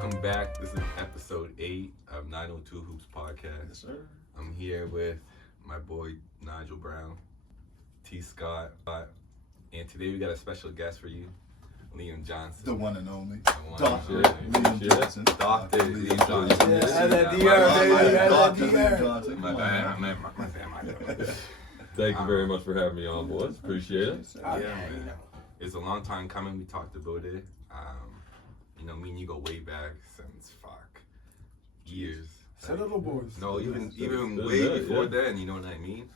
Welcome back. This is episode 8 of 902 Hoops podcast. Yes, sir. I'm here with my boy Nigel Brown, T. Scott, and today we got a special guest for you, Liam Johnston. The one and only. Dr. Liam Johnson. Dr. Liam Johnson. Yeah, that DR, My bad. Thank you very much for having me on, boys. Appreciate it. Yeah, man. It's a long time coming. We talked about it. Me and you go way back since years. Said little boys. No, even It's way been before yeah. then. You know what I mean?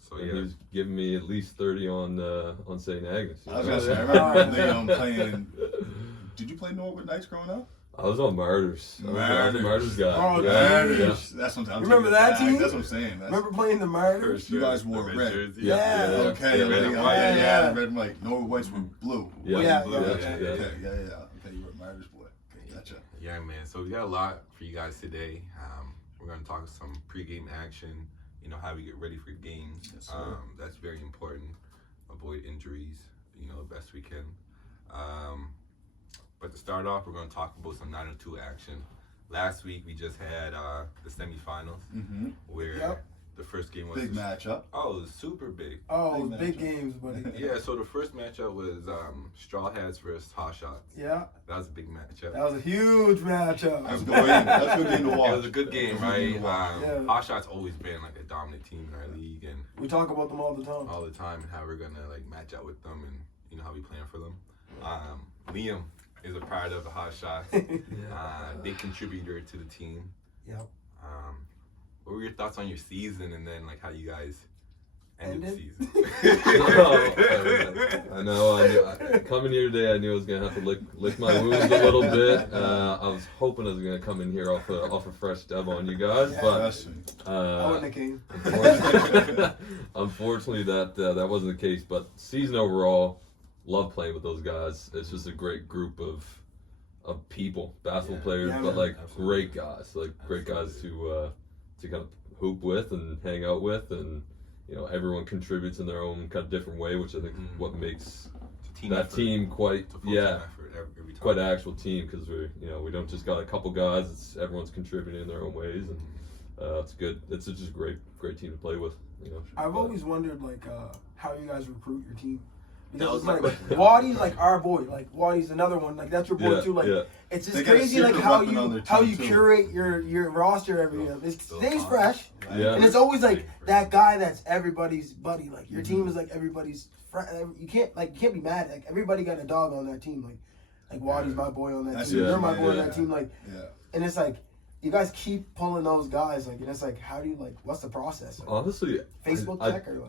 So And yeah. he's giving me at least 30 on St. Agnes. I was gonna say, I remember Liam playing. Did you play Norwood Knights growing up? I was on Martyrs. I was a Martyrs guy. Oh, Martyrs. That's what I'm Remember that team? That's what I'm saying. Remember playing the Martyrs? You guys wore red. Jersey. Yeah. Okay, Red and white. yeah, red and white. Norwood Whites were blue. Yeah. Yeah, Blue, yeah, yeah. Okay, yeah. Okay, you were a Martyrs boy. Okay, gotcha. Yeah, man. So we got a lot for you guys today. We're going to talk some pregame action, how we get ready for games. Yes, sir. That's very important. Avoid injuries, the best we can. But to start off, we're going to talk about some 902 action. Last week, we just had the semifinals, where the first game was... Big matchup. Oh, it was super big. Oh, Big big matchup. games, buddy. Yeah, so the first matchup was Straw Hats versus Hot Shots. Yeah, That was a big matchup. that was a huge matchup. That was a good game. That's a good game to watch. It was a good game, That was a good right? game to watch. Yeah. Hot Shots always been like a dominant team in our league, and We talk about them all the time. all the time, and how we're gonna match out with them, and how we plan for them. Liam is a part of the Hot Shots. Big contributor to the team. Yep. What were your thoughts on your season, and then how you guys ended the season? I know. Coming here today, I knew I was gonna have to lick my wounds a little bit. I was hoping I was gonna come in here off a fresh dub on you guys, but Trust me. I wouldn't have came. unfortunately, that wasn't the case. But season overall, love playing with those guys. It's just a great group of people, basketball players, Yeah, but man. great guys, great guys to kind of hoop with and hang out with, and everyone contributes in their own kind of different way, which I think is what makes that team quite quite an actual team, because we don't just got a couple guys. It's everyone's contributing in their own ways, and it's good. It's just a great team to play with. I've always wondered how you guys recruit your team. That was Because my it's Waddy's our boy. Waddy's another one. That's your boy too. It's just They got a crazy secret how weapon on their you team, too. curate your roster every year. It stays fresh. Yeah. And it's always that guy that's everybody's buddy. Your team is everybody's friend. You can't be mad. Everybody got a dog on that team. Waddy's my boy on that That's team. it. You're my boy on Yeah. that team. And it's you guys keep pulling those guys. And it's how do you what's the process? Honestly, Facebook I check or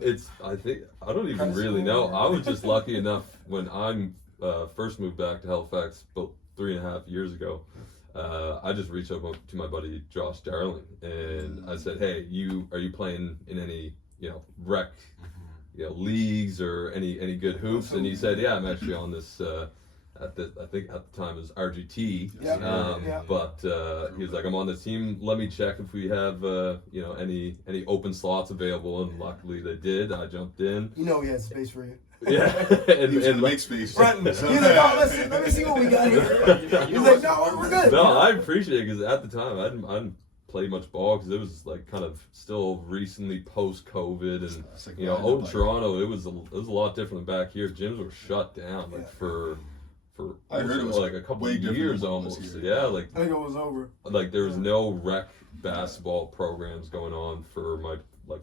I don't even Credit really score know. I was just lucky enough when I first moved back to Halifax about 3.5 years ago. I just reached out to my buddy Josh Darling, and I said, "Hey, are you playing in any rec leagues or any good hoops?" And he said, "Yeah, I'm actually on this." I think at the time it was RGT. Yeah. But he was like, "I'm on this team. Let me check if we have any open slots available." And luckily they did. I jumped in. he had space for you. Yeah, He was gonna make space. Brenton. He's let me see what we got here. He's no, we're good. No, I appreciate it, because at the time I didn't play much ball, because it was kind of still recently post COVID, and old Toronto, it was a lot different than back here. Gyms were shut down for I heard it was a couple way of different years than what was almost. here. Yeah, I think it was over. there was no rec basketball programs going on for my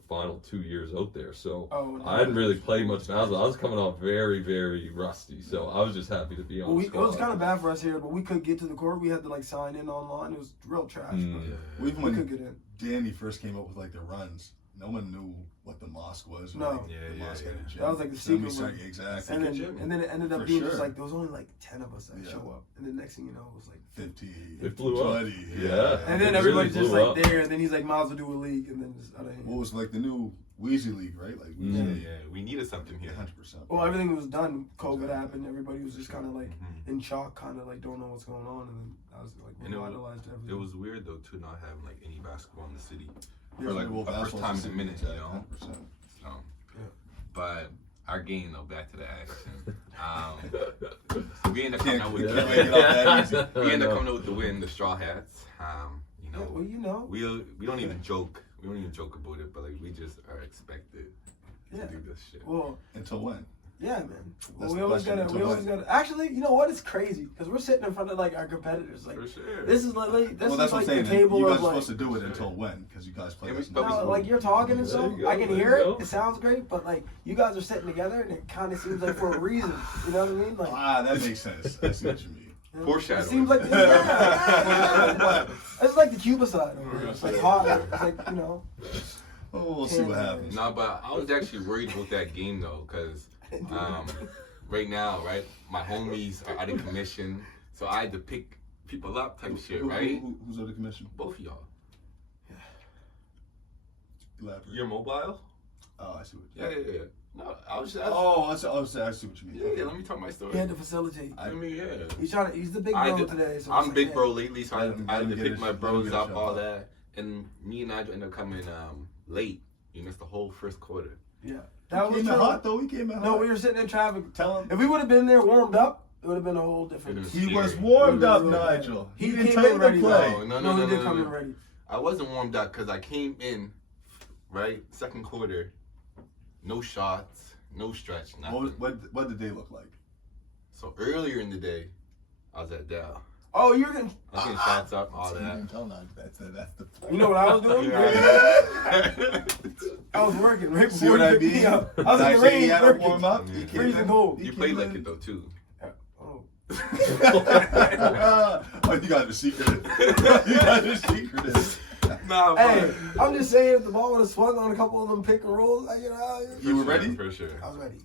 final 2 years out there, so I hadn't really played much basketball. I was coming off very, very rusty, so I was just happy to be on. It was kind of bad for us here, but we could get to the court. We had to sign in online. It was real trash. But Even we when could get in. Danny first came up with the runs, no one knew what the mosque was. No. The mosque had a gym. That was the secret one. Exactly. And then it ended up For being sure. just there was only 10 of us that show up, and the next thing you know, it was 50. It blew up. Bloody, Yeah. And then It everybody's really just blew up. there, and then he's might as well do a league, and then just out of hand. What was the new Weezy League, right? We needed something here. 100%. Well, everything was done. COVID happened. Everybody was just kind of in shock, kind of don't know what's going on, and then I was revitalized everything. It was weird though to not have any basketball in the city For a first time in a minute, 100%. So, but I our game though. Back to the action. So we end up coming out with Can't wait to get off that easy. we end up coming out with the win, the straw hats. You know, Well, you know. we don't even joke. We don't even joke about it, but like we just are expected to Yeah. do this shit. Well, Until when? yeah, man. That's Well, we the always question. gotta. We always gotta. Actually, you know what? It's crazy because we're sitting in front of like our competitors. Like For sure. this is literally Well, is that's like what I'm the saying. table You guys of are like. supposed to do it until when? Because you guys play Yeah, us. but we- No, like you're talking and There stuff. you go, I can there hear you it. go. It sounds great, but like you guys are sitting together, and it kind of seems like for a reason. You know what I mean? Like That makes sense. I see what you mean. you know, Foreshadowing. It seems like yeah. It's like the Cuba side. Over here. It's like hot. It's like you know. Oh, we'll see what happens. No, but I was actually worried about that game though, because right now, right, my homies are out of commission, so I had to pick people up type shit, right? Who's on the commission? Both of y'all. Elaborate. Your mobile? Oh, I see what. Yeah. No, I was. Oh, I see what you mean. Yeah, let me tell my story. He had to facilitate. I mean, yeah. He's trying to. He's the big I bro did- today. So I'm it's big like, bro lately, so Let him I had to get pick his- my let him bros get a up, shot. all that, and me and Nigel ended up coming late. We missed the whole first quarter. Yeah, that He was came in true. hot though. He came in hot. No, we were sitting in traffic. Tell him. If we would have been there warmed up, it would have been a whole different. It was He was scary. warmed up, He was- Nigel. He didn't came tell in him to ready. play. No, he did come in ready. I wasn't warmed up because I came in, right, second quarter, no shots, no stretch, nothing. What did they look like? So earlier in the day, I was at Dow. Oh, you're gonna. I was getting shots up, all See, you that. didn't tell Nigel. That's the. You know what I was doing? Yeah. I was working right before See what you I picked me mean? up. I was in Nigel, the rain he had to working. warm up. Yeah. He came Freezing in- cold. he You came played like in- it though too. Oh. Oh, you got the secret. You got the secret. Nah, Hey, I'm just saying, if the ball would have swung on a couple of them pick and rolls, you know, You were ready? For sure. I was ready.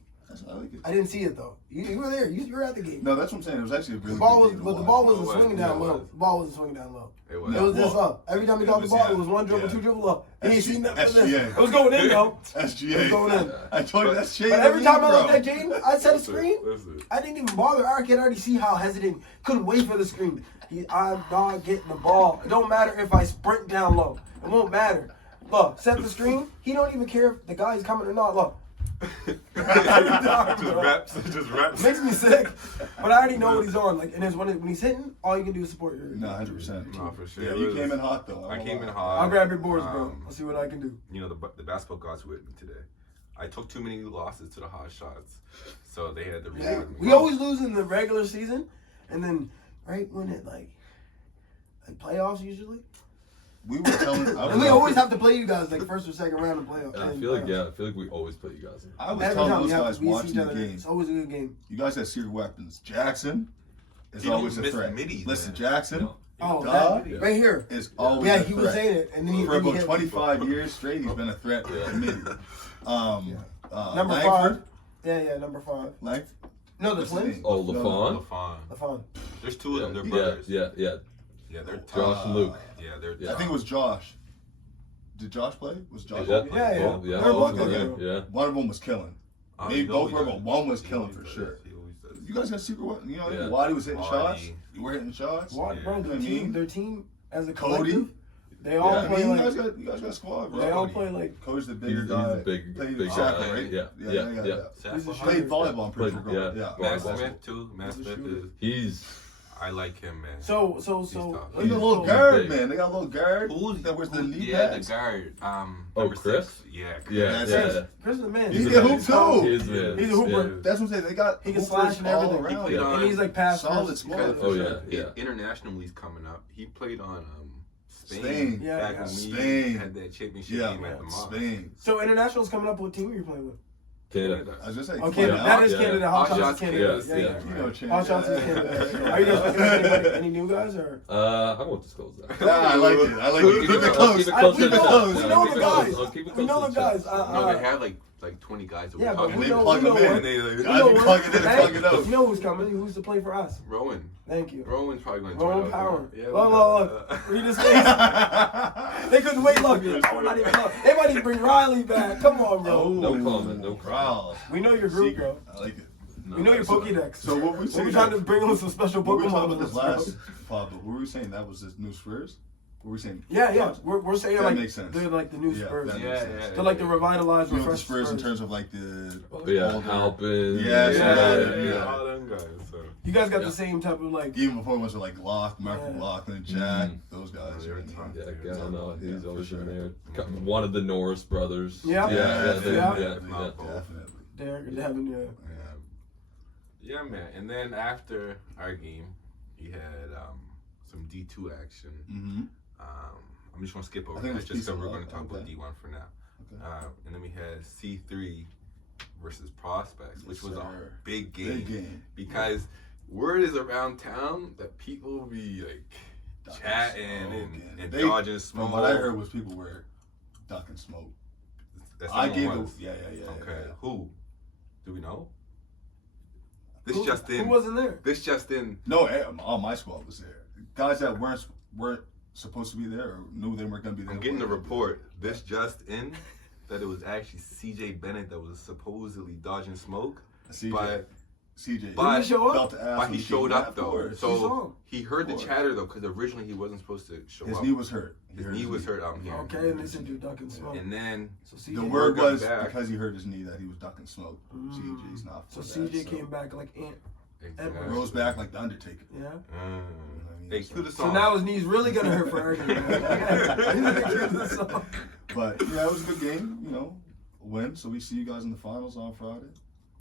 I like it. I didn't see it though. You were there. You were at the game. No, that's what I'm saying. It was actually a really The ball good was, game to but the watch. ball wasn't It was. swinging Yeah, down it low. was. The ball wasn't swinging down low. It was. It was this Well, up. Every time he it got the was, ball, yeah. it was one dribble, Yeah. two dribble up. He ain't seen nothing for this. SGA. It was going in though. It was SGA. going in. I told you that's shade. But every time I looked bro. at Jaden, I set a screen. Listen. I didn't even bother. I could already see how hesitant. Couldn't wait for the screen. I'm not getting the ball. It don't matter if I sprint down low. It won't matter. Look, set the screen. He don't even care if the guy's coming or not. Look. Just reps. Just reps. Makes me sick. But I already know what he's on. Like, and when he's hitting, all you can do is support your. No, 100%. No, for sure. Yeah, It you was- came in hot though. I won't came in lie. hot. I'll grab your boards, bro. Um, I'll see what I can do. You know, the basketball gods with me today. I took too many losses to the hot shots, so they had to Yeah, reward me. we always lose in the regular season, and then right when it like playoffs usually, We were telling. and we always have to play you guys like first or second round of playoffs. And I feel like we always put you guys in. I was Every telling time those we have guys to beat watching each the other, game. it's always a good game. You guys have secret weapons. Jackson is You don't always a miss threat. middies, Listen, man. Jackson No. Oh, Dog that, right here. is always Yeah, a he threat. was saying it, and then he For about hit 25 years straight, he's been a threat Yeah. to me. number Langford, 5. Yeah, number 5. Langford. No, the What's his twins. name? Oh, No, LaFawn? LaFawn. LaFawn. There's two of them. They're Yeah, brothers. yeah. Yeah, they're tough. Josh and Luke. Yeah, they're Yeah. I think it was Josh. Did Josh play? Was Josh? Yeah, play? Yeah, yeah. Oh, yeah. They're both yeah, good. yeah. One of them was killing. Maybe He both always of them, does. but one was He killing always for does. sure. He always does. You guys got secret weapons. You know, Yeah. Waddy was hitting shots. Waddy. You were hitting shots. What, Yeah. bro? You know what I mean? Their team as a Cody. collective, they all Yeah. I play mean, like. you guys got a squad, bro. They all Cody. play like. Cody's the bigger He's guy. the big Played guy. Shaq, right? Yeah. Seth He's a Lahar. Played volleyball, I'm pretty Played- sure. yeah. Yeah. Matt Volleyball. Smith too. Matt He's a Smith shooter. is. He's I like him, man. So. He's tough. They got a He's little big. guard, man. They got a little guard. Who's that wears the knee Yeah, pads? the guard. Oh, Number Chris? 6. Yeah. yeah, That's yeah. Chris is the man. He a can man. hoop too. He's man. He's a hooper. Yeah. That's what I'm saying. They got He can hoopers slash and all everything. He around. played Yeah. on. And he's like past Solid first. squad. Oh yeah, yeah. Internationally's coming up. He played on Spain. Spain. Yeah, Back yeah. when we Spain. had that championship Yeah, game at the mall. Spain. So international's coming up. What team are you playing with? Canada. I was just saying. Okay, Yeah. that is Yeah. Canada. All Hot shots shots is Canada. Canada. Yeah, You yeah. know, Chan. Hot shots is Canada. Are you guys picking any new guys or? I won't disclose that. I like it. I like it. Keep Keep it I'll close. keep it I- close we to the know- chest. we Yeah, know keep the it close. guys. I'll keep it We close know to the guys. No, they had like 20 guys that Yeah, were but talking And we they know. plug We them know in. one. They, Guys, We know you one. plug it in and Hey, plug it out. You know who's coming? Who's to play for us? Rowan. Thank you. Rowan's probably going to join Rowan us. Power. Yeah, Look. Read his face. They couldn't wait long. Oh, not even long. They might even bring Riley back. Come on, bro. No comment, no Growl. We know your group, Secret. bro. I like it. We know your So- Pokédex. So what we We're saying? trying to bring them some special What we were talking Pokemon. about this bro. last pod, but what were we saying? That was this new Spurs? What were we saying? Yeah. We're saying That like makes sense. they're like the new Yeah, Spurs. that Yeah, makes yeah. sense. They're like the revitalized, You know, the refreshed Spurs in terms of like the Yeah, Halpin. Yeah. All them guys. So. You guys got the same type of like. Even before it was like Glock, Murphy, Yeah. Lachlan, Jack, Mhm. those guys. They were I mean, top. Yeah, God, no, he's Yeah, always for in sure. there. One of the Norris brothers. Yeah. Yeah. Definitely. They're having Yeah, man. And then after our game, he had some D2 action. Mm-hmm. I'm just gonna skip over I think that it's just so piece we're of gonna luck, talk about okay. D1 for now. Okay. And then we had C3 versus Prospects, which was a sir. big game. Big game. Because word is around town that people will be like Ducking chatting smoke and they- dodging smoke. From what I heard was people were ducking smoke. That I someone gave was. the yeah. Okay, yeah. Who? who? Do we know? This Who just in. wasn't there? This just in. No, all my squad was there. Guys that weren't supposed to be there or knew they weren't gonna be there. I'm getting the were. report. This just in that it was actually CJ Bennett that was supposedly dodging smoke, CJ, but CJ. but- Did he show felt up? the ass but when he came showed back up though. forward. You saw So him. he heard the Of course. chatter though, because originally he wasn't supposed to show His up. knee was hurt. He His hurt knee was hurt out here. Okay, and they said you're ducking smoke. And then So CJ. The word word got was back. because he hurt his knee that he was ducking smoke. Mm. CJ's not So for that, CJ came back like Ant. exactly. rose back like the Undertaker. Yeah. Hey, cue the So song. now his knee's really gonna hurt for Ernie. But yeah, it was a good game. You know, win. So we see you guys in the finals on Friday.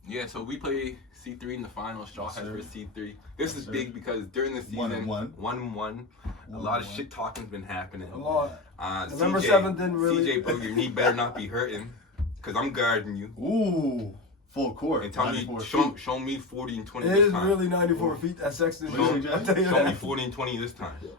Yeah, so we play C3 in the finals. Shaw Yes, has sir. for C3. This is sir. big because during the season, 1-1. 1-1, a lot of shit talking's been happening. A lot. November CJ 7th didn't really- CJ, bro, your knee better not be hurting, because I'm guarding you. Ooh, full court. And tell me, 94 feet. show me 40 and 20 It this is time. really 94 feet. That's Sexton. Show- I'll tell you Show me that. 40 and 20 this time. All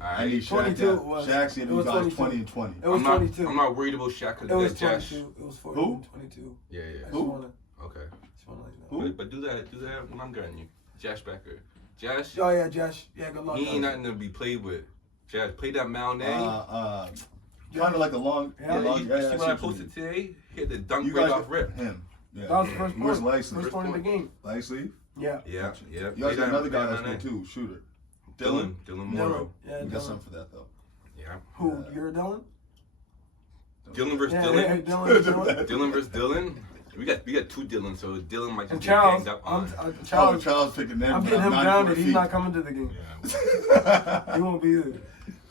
I right? need Shaq. 22 Shaq was- said it you was guys 22. 20 and 20. It was I'm not, 22. I'm not worried about Shaq It was because Josh. 22. It was 40 Who? and 22. Yeah, I yeah. just Who? wanna Okay. let you know. Who? But do that when I'm guarding you. Josh Becker. Josh, Oh yeah, Josh. Yeah, good luck. he ain't nothing to be played with. Josh, play that Mound A. Kind of like a long. Yeah, you see what I yeah, posted today? He had the dunk You right guys off rip. him. Yeah. That was the first Where's point. Lyson? First point of the game. Leg sleeve. Yeah. Yeah, yeah. You guys got another guy that's good too, shooter. Dylan Dylan. Morrow. Yeah, We got Dylan. something for that though. Yeah. Who? You're Dylan? Dylan versus Yeah, Dylan. yeah, Dylan. Dylan versus Dylan. We got two Dylan, so Dylan might just And get Charles. ganged up on. Charles picking them. I'm getting him grounded. He's not coming to the game. Yeah. He won't be there.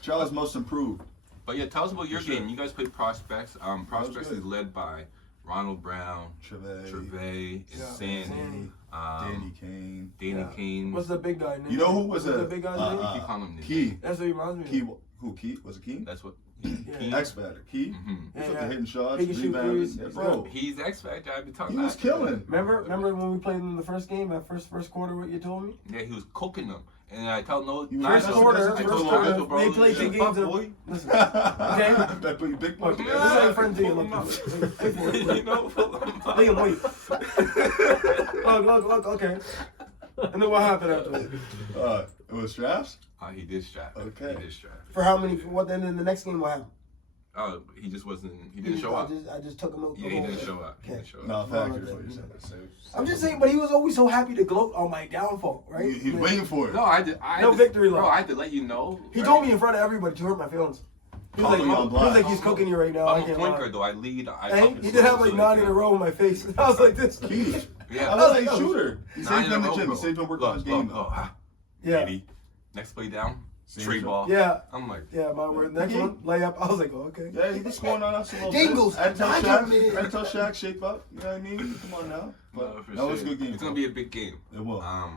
Charles most improved. But yeah, tell us about your For sure. game. You guys played Prospects. Prospects good. is led by Ronald Brown, Treve, and Yeah, Sandy, Sandy. Danny Kane. Danny Yeah. Kane. What's the big guy name? You know who was What's a the big guy's You name? keep calling him the Key? That's what he reminds me of. Key? Who? Key? Was it Key? That's what. Yeah. Keen. X Factor. Key? Mhm. He took Yeah. the hitting shots, He can shoot rebounding. threes. Yeah, He's bro. He's X Factor. I've been talking. He was about killing. Remember when we played in the first game, that first quarter, what you told me? Yeah, he was cooking them, and I tell no. You Nigel- first quarter, I first told quarter, Nigel, bro, they played shut two games up, in- boy. Listen, That put you big look, boy. this ain't friend to you. Look, You know, Leave him wait. Look, okay. And then what happened after that? It was Straps? He did strap. Okay. He did strap. For how many? What then in the next game? What happened? Oh, he just wasn't. He didn't show up. I just took him out. Yeah, he didn't show up. He Okay. didn't show up. No, No, factors no, what you no. said. I'm just saying, but he was always so happy to gloat on my downfall, right? He's waiting for it. No, I did. I No just, victory bro. lap. I had to let you know. He right? told me in front of everybody to hurt my feelings. He was Calling you on blast. like, he's cooking you right now. I I'm a can't point lie. guard though. I lead. I Hey, fucking he did have like so 9 in a row in my face. I was like this. Key. Yeah. I was like, shooter. He saved 9 him in in a the row, gym. bro. He saved him working on his Look, game, look, though. ah, Yeah, baby. Next play down. Same Straight shit. ball. yeah, I'm like, yeah. My word. Next one, layup. I was like, oh, okay. Yeah, he was scoring on us a little Jingles. bit. I tell I Shaq, got me. I tell Shaq, shape up. You know what I mean? Come on now. But no, for that was a sure. good game. It's gonna be a big game. It will. I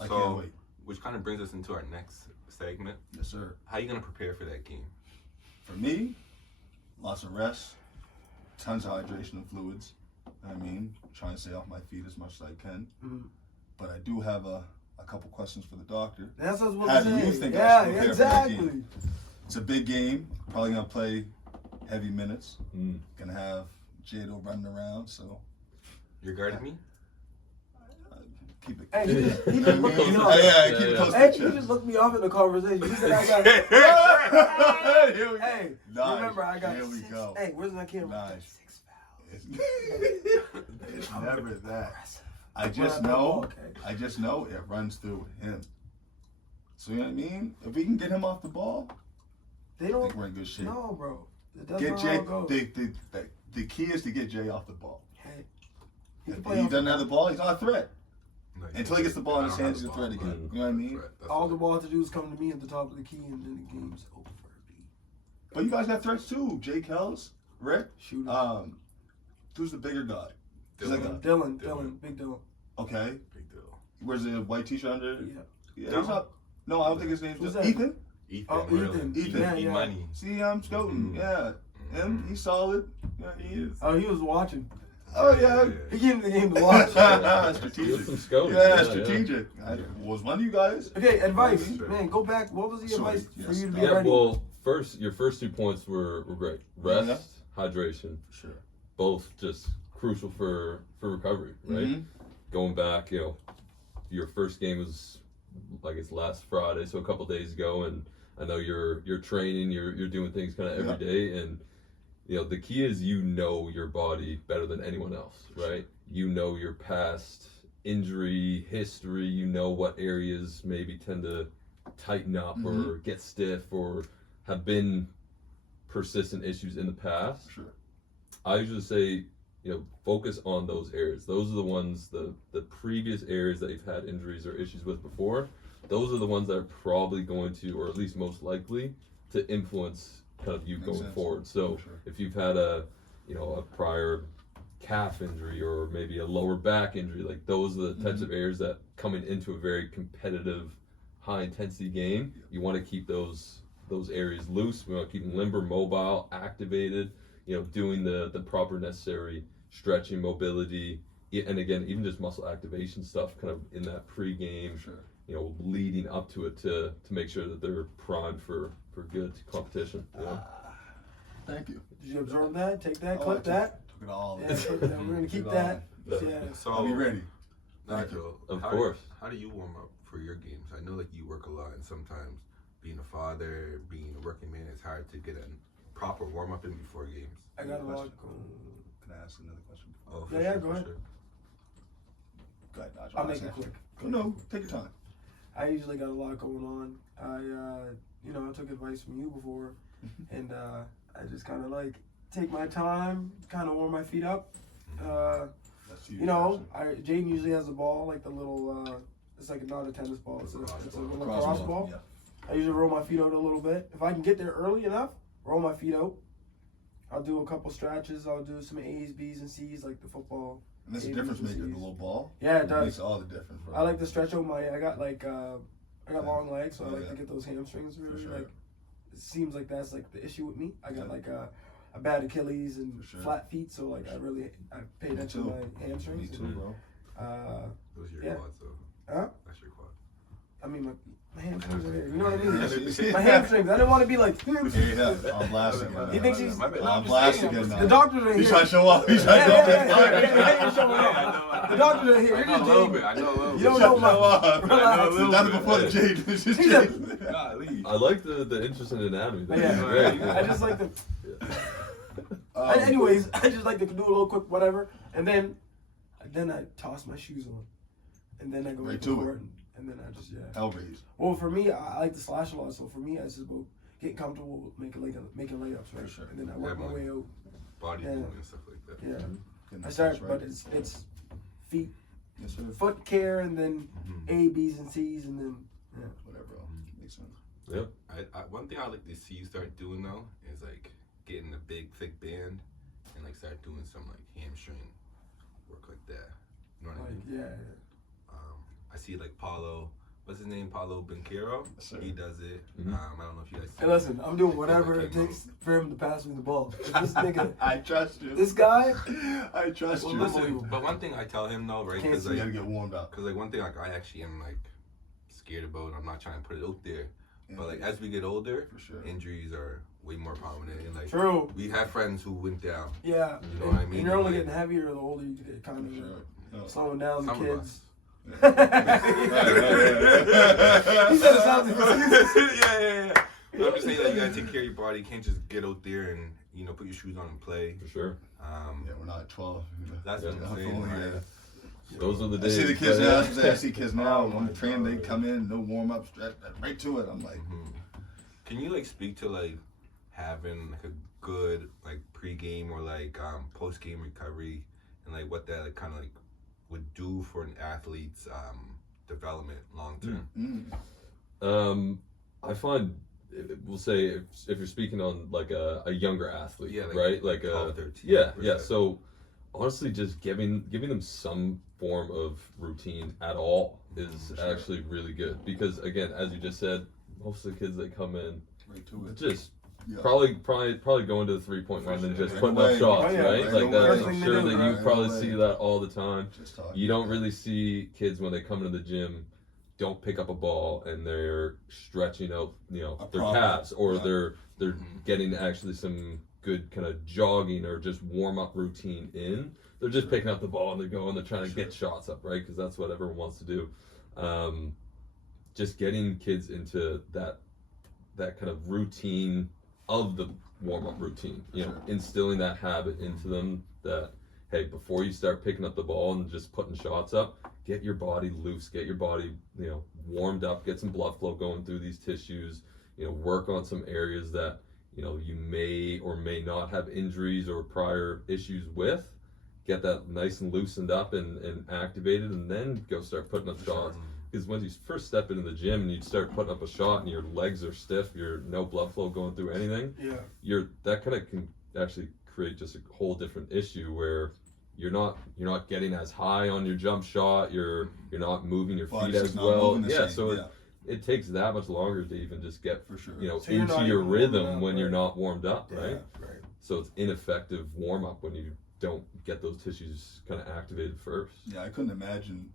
So, can't wait. which kind of brings us into our next segment. Yes, sir. How you gonna prepare for that game? For me, lots of rest, tons of hydration and fluids. I mean, trying to stay off my feet as much as I can. Mhm. But I do have a couple questions for the doctor. That's what I was How about do to you say. think I Yeah, should prepare for that exactly. game? It's a big game. Probably gonna play heavy minutes. Mm. Gonna have Jado running around, so You're guarding me? keep it. Hey, he just I looked mean, me yeah, off. keep it close Hey, to he the just chest. looked me off in the conversation. He said, I got. Here we go. Hey, Nice. remember I got. Here we 6, go. Hey, where's my camera? Nice. 6 fouls. It's never that. Aggressive. I just Well, know. okay. I just know it runs through him. So you know what I mean? If we can get him off the ball, They I think don't. we're in good shape. No, bro. That's Get not Jay. how it goes. The key is to get Jay off the ball. Hey, play. He doesn't have the ball, he's not a threat. No, Until he gets the ball in his I don't hands, have he's a the threat ball, again. but You know what I mean? threat, that's All what- the ball have to do is come to me at the top of the key, and then the game's over. But you guys got threats too. Jake Hells, Rick. Shooter. Who's the bigger guy? He's Dylan. like a, Dylan, big Dylan. okay. Big deal. Wears a white t-shirt under. Yeah. Yeah, No. he's up. No, I don't think his name's Who's just that? Ethan. Ethan. Oh, Merlin. Ethan. Yeah, yeah. Money. See, I'm scouting. Mhm. Yeah, him. He's solid. Yeah, he is. Oh, he was watching. Oh yeah. He came to the game to watch. Get Strategic. some scouting. Yeah, strategic. I was one of you guys. Okay, advice, Sure. man. Go back. What was the Sorry, advice for yes. you to be Yeah, ready? well, your first 2 points were great. Rest, Yeah. hydration, Sure. both just crucial for recovery, right? Mhm. Going back, your first game was, I guess, last Friday, so a couple days ago, and I know you're training, you're doing things kind of every day, and the key is your body better than anyone else, right? You know your past injury history, you know what areas maybe tend to tighten up or get stiff or have been persistent issues in the past. Sure. I usually say, focus on those areas. Those are the ones, the previous areas that you've had injuries or issues with before. Those are the ones that are probably going to, or at least most likely, to influence kind of you Makes going sense. forward. So Sure. if you've had a prior calf injury or maybe a lower back injury, like those are the types of areas that coming into a very competitive, high intensity game, you want to keep those areas loose. We want to keep them limber, mobile, activated, doing the proper necessary stretching, mobility, and again, even just muscle activation stuff kind of in that pre-game, Sure. leading up to it to make sure that they're primed for good competition. Thank you. Did you absorb that? Take that? Oh, I Clip took- that? Took it all. Yeah, take that. We're gonna keep Took it that. all. Yeah. So, I'll be ready. Nigel, Of how course. How do you warm up for your games? I know you work a lot, and sometimes being a father, being a working man, it's hard to get a proper warm up in before games. I got a lot Question. going. Can I ask another question? Oh, Yeah, go ahead. Go ahead, Nigel. I'll make it quick. No, take your time. I usually got a lot going on. I took advice from you before, and I just kind of like take my time, kind of warm my feet up. That's you. Jaden usually has a ball, like the little, it's like not a tennis ball, it's a little Cross cross ball, ball. yeah. I usually roll my feet out a little bit. If I can get there early enough, roll my feet out. I'll do a couple stretches. I'll do some A's, B's, and C's, like the football. And that's the A's, difference B's, and maker, the C's. little ball. Yeah, it It does. makes all the difference, bro. I like to stretch out I got long legs, so I Oh, like yeah. to get those hamstrings really. sure. Like, it seems like that's like the issue with me. I got like a bad Achilles and For sure. flat feet, so like I pay Me attention too. to my hamstrings. Me too, bro. Those are your Yeah. quads, though. Huh? That's your quad. I mean, my hamstrings are here. You know what I mean? Yeah. My hamstrings. I didn't want to be like. Yeah, I'm blasting again. He thinks he's. I'm blasting again now. The doctors are He's here. trying to show up. He's Yeah, trying to yeah, yeah, yeah, yeah, you're showing I up. know. The doctors are here. I You're know just a little Jaden. bit. I know a little You bit. don't know Show up. Relax. Nothing before the Jade. It's just He's a- Jade. Golly. I like the interest in anatomy. That's Yeah. great. I just like to. Um, And anyways, I just like to do a little quick whatever, and then I toss my shoes on, and then I go Right into to court, it. and then I just Hellraise. Well, for me, I like to slash a lot, so for me, it's just about getting comfortable with making layups, right? For sure. And then I work my way out. Body Yeah. movement and stuff like that. Yeah, Getting I the start, touch but right. it's feet, Yes, sir. foot care, and then Mhm. A, B's, and C's, and then Whatever, bro. Makes sense. One thing I like to see you start doing though is like getting a big thick band and like start doing some like hamstring work like that. You know what I like mean? yeah. I see like Paulo. What's his name? Paulo Banquero. Yes, sir. He does it. Mhm. I don't know if you guys. Hey, listen, I'm doing whatever it takes for him to pass me the ball. If this nigga, I trust you. this guy, I trust Well, you. listen. But one thing I tell him though, right? Can't Because You like, gotta get warmed up. one thing like I actually am like scared about. I'm not trying to put it out there. But like as we get older, For sure. injuries are way more prominent. And like true. we have friends who went down. Yeah, You know what I mean? and you're only Like- getting heavier the older you get, kind For of sure. No. slowing down the Some of kids. us. He said it sounds yeah. I'm just saying that you gotta take care of your body. You can't just get out there and put your shoes on and play. For sure. Yeah, we're not at 12. That's what I'm Not saying. fully, Like, yeah. Those are the I days. see the kids but, now. I see kids now. Oh When my the train, they God. come in, no warm up, right to it. I'm like, Can you like speak to like having like a good like pre-game or like post-game recovery and like what that like kind of like would do for an athlete's development long term? I find, we'll say, if you're speaking on like a younger athlete, right? Like 12, 13, yeah. So honestly, just giving them some form of routine at all is actually really good, because again, as you just said, most of the kids that come in Right to it. just Yeah. probably going to the 3-point line and just Right putting away. up shots, Oh, yeah, right? right Like that. away. I'm sure that you Right probably away. see that all the time. Just talking. You don't really see kids when they come into the gym don't pick up a ball and they're stretching out, their problem. calves, or Yeah. they're getting actually some good kind of jogging or just warm up routine in. They're just picking up the ball and they're going, they're trying to get shots up, right? Because that's what everyone wants to do. Just getting kids into that kind of routine of the warm up routine, instilling that habit into them that, hey, before you start picking up the ball and just putting shots up, get your body loose, get your body, warmed up, get some blood flow going through these tissues, work on some areas that, you may or may not have injuries or prior issues with, get that nice and loosened up and activated, and then go start putting up shots. Because when you first step into the gym and you start putting up a shot and your legs are stiff, you're no blood flow going through anything, that kind of can actually create just a whole different issue where you're not getting as high on your jump shot, you're not moving your feet as well. Yeah, so it takes that much longer to even just get For sure. So you're into not your even rhythm warming up, when you're right? not warmed up, Yeah, right? right. So it's ineffective warm up when you don't get those tissues kind of activated first. Yeah, I couldn't imagine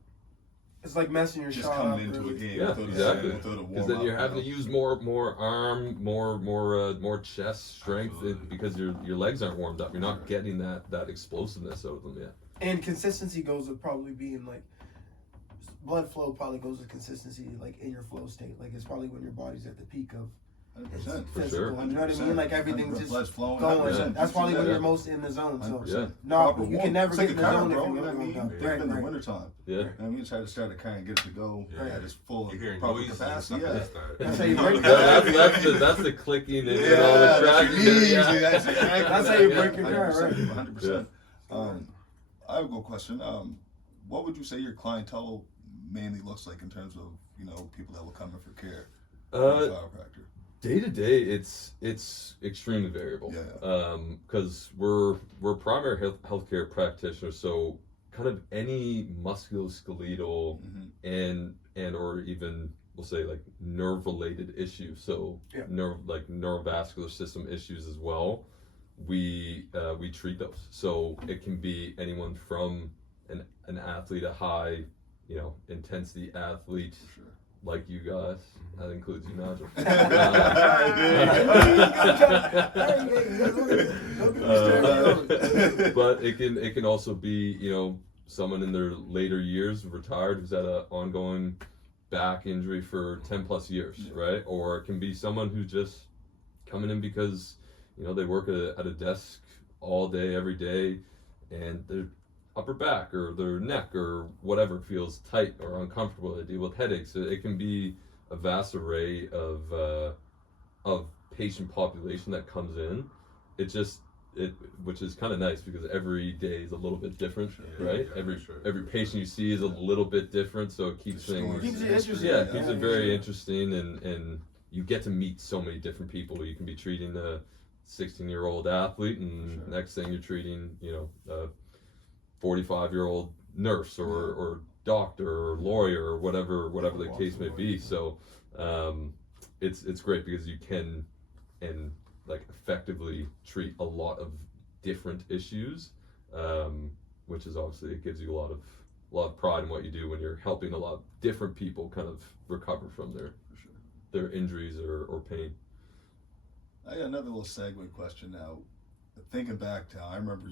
It's like messing your just shot coming up. into a really. game Yeah, without exactly. without a warm Because then up, you're having to use more arm, more chest strength, Absolutely. because your legs aren't warmed up. You're not getting that explosiveness out of them yet. And consistency goes with probably being like, blood flow probably goes with consistency, like in your flow state. Like it's probably when your body's at the peak of 100%. For physical. sure. You know what I mean? Like everything's just blood's flowing. going. 100%. That's probably when Yeah. you're most in the zone. So 100%. no, Proper you warm. can never It's get like in a the car, zone if bro, you're you know what I not mean? warmed up. Right, in the Right. wintertime. Yeah. And we just had to kind of get it to go at its full You're hearing proper noises and capacity. stuff Yeah. like that. That's how you break That's the clicking and all the cracking. That's how you break your car, right? 100%. I have a good question. What would you say your clientele mainly looks like in terms of people that will come in for care? Chiropractor. Day to day, it's extremely variable. Yeah. Because we're primary healthcare practitioners, so kind of any musculoskeletal and or even we'll say like nerve related issues. So neurovascular system issues as well. We treat those. So it can be anyone from an athlete, a high intensity athlete. For sure. Like you guys, that includes you, Nigel. But it can also be someone in their later years, retired, who's had an ongoing back injury for 10 plus years, right? Or it can be someone who's just coming in because they work at a desk all day, every day, and their upper back or their neck or whatever feels tight or uncomfortable. They deal with headaches. It can be a vast array of patient population that comes in. Which is kind of nice because every day is a little bit different, right? Yeah, Every patient you see is a little bit different, so it keeps things Keeps it interesting. it keeps it very interesting, and you get to meet so many different people. You can be treating a 16-year-old athlete, and next thing you're treating a 45-year-old nurse or doctor or lawyer or whatever the case may be. So it's great because you can effectively treat a lot of different issues, which is obviously, it gives you a lot of pride in what you do when you're helping a lot of different people kind of recover from their injuries or pain. I got another little segue question now. Thinking back to, I remember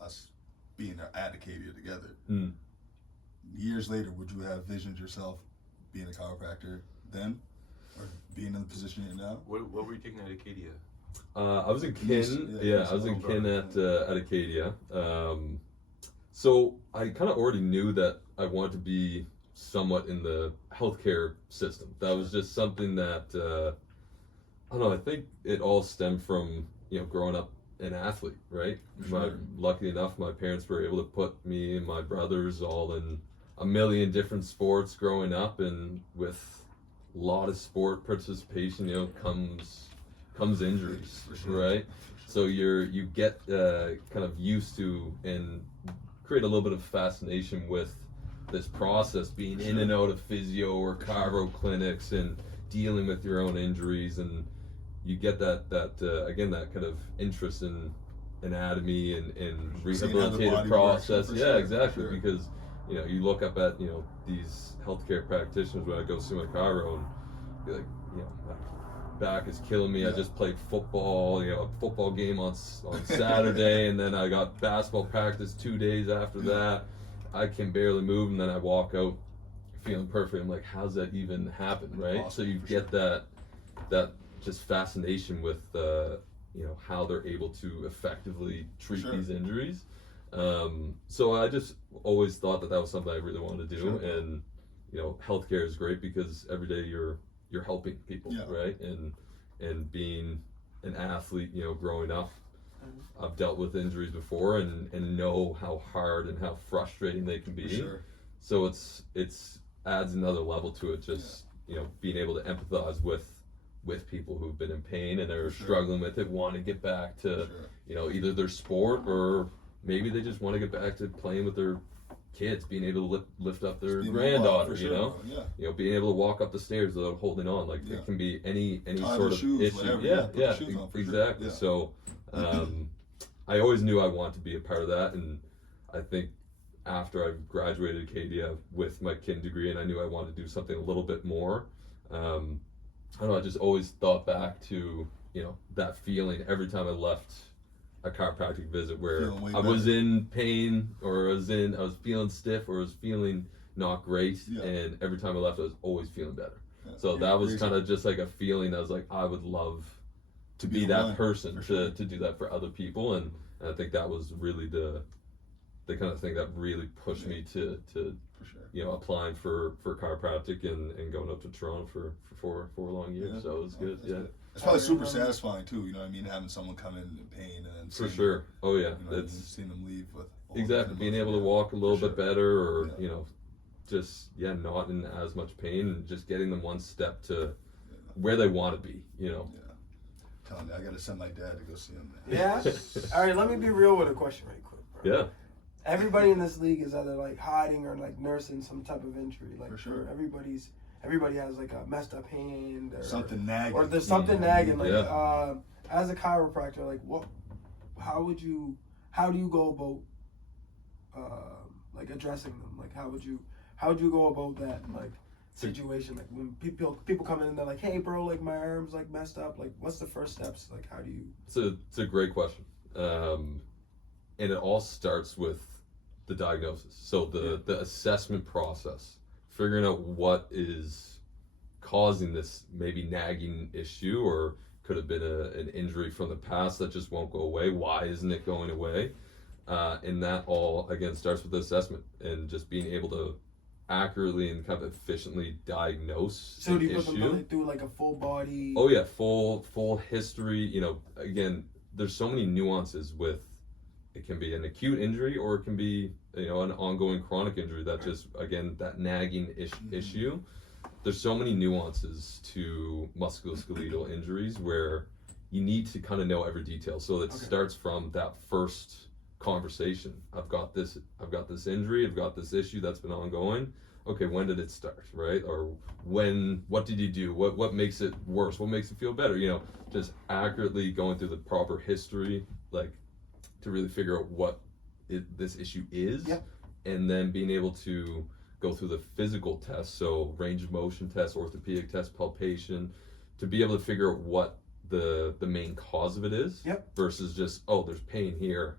us being at Acadia together. Years later, would you have visioned yourself being a chiropractor then? Or being in the position you're in now? What were you taking at Acadia? I was in kin. Yeah, I was in kin at Acadia. So I kind of already knew that I wanted to be somewhat in the healthcare system. That was just something that I don't know. I think it all stemmed from growing up an athlete, right? Sure. Lucky enough, my parents were able to put me and my brothers all in a million different sports growing up, and with a lot of sport participation, comes injuries, For sure. right? So you get kind of used to and create a little bit of fascination with this process, being in and out of physio or chiro clinics and dealing with your own injuries, and you get that again, that kind of interest in anatomy and rehabilitative process. Works, yeah, sure, exactly. sure. Because you look up at these healthcare practitioners when I go see my chiro and be like, my back is killing me. I just played football, a football game on Saturday, and then I got basketball practice 2 days after that. I can barely move, and then I walk out feeling perfect. I'm like, how's that even happen, right? Awesome, So you for get that just fascination with how they're able to effectively treat these injuries. So I just always thought that was something I really wanted to do, and healthcare is great because every day you're helping people, right? And being an athlete, growing up, I've dealt with injuries before and know how hard and how frustrating they can be. Sure. So it's adds another level to it, just being able to empathize with people who've been in pain and are struggling with it, want to get back to either their sport, or maybe they just want to get back to playing with their kids, being able to lift up their granddaughter, being able to walk up the stairs without holding on. Like it can be any sort of shoes, issue. whatever, Exactly. Sure. So I always knew I wanted to be a part of that, and I think after I graduated Acadia with my kin degree, and I knew I wanted to do something a little bit more. I don't know, I just always thought back to that feeling every time I left a chiropractic visit where I was in pain, or I was feeling stiff, or I was feeling not great, and every time I left I was always feeling better. So that was kind of just like a feeling. I was like, I would love to be that person to do that for other people, and I think that was really the kind of thing that really pushed me to applying for chiropractic and going up to Toronto for 4 long years. So it was good. Good. It's probably super satisfying too, having someone come in pain and for sure. Oh yeah, seeing them leave with exactly being able to walk a little bit better, or just not in as much pain, and just getting them one step to where they want to be. Telling me I gotta send my dad to go see him. Yeah. All right, let me be real with a question right quick, bro. Yeah. Everybody in this league is either like hiding or like nursing some type of injury. Like for sure. Everybody has like a messed up hand or something nagging. Or there's something nagging. Like as a chiropractor, like how do you go about like addressing them? Like how would you go about that like situation? Like when people come in and they're like, hey bro, like my arm's like messed up, like what's the first steps? Like how do you It's a great question. And it all starts with the diagnosis. So the assessment process, figuring out what is causing this maybe nagging issue, or could have been an injury from the past that just won't go away. Why isn't it going away? And that all again starts with the assessment and just being able to accurately and kind of efficiently diagnose. So do you put them through like a full body? Oh yeah, full history. Again, there's so many nuances with. It can be an acute injury, or it can be an ongoing chronic injury that just, again, that nagging issue. There's so many nuances to musculoskeletal injuries where you need to kind of know every detail. So it starts from that first conversation. I've got this injury, I've got this issue that's been ongoing. Okay, when did it start, right? Or what did you do? What makes it worse? What makes it feel better? Just accurately going through the proper history, like, to really figure out what this issue is, and then being able to go through the physical tests, so range of motion tests, orthopedic tests, palpation, to be able to figure out what the main cause of it is, versus just, there's pain here.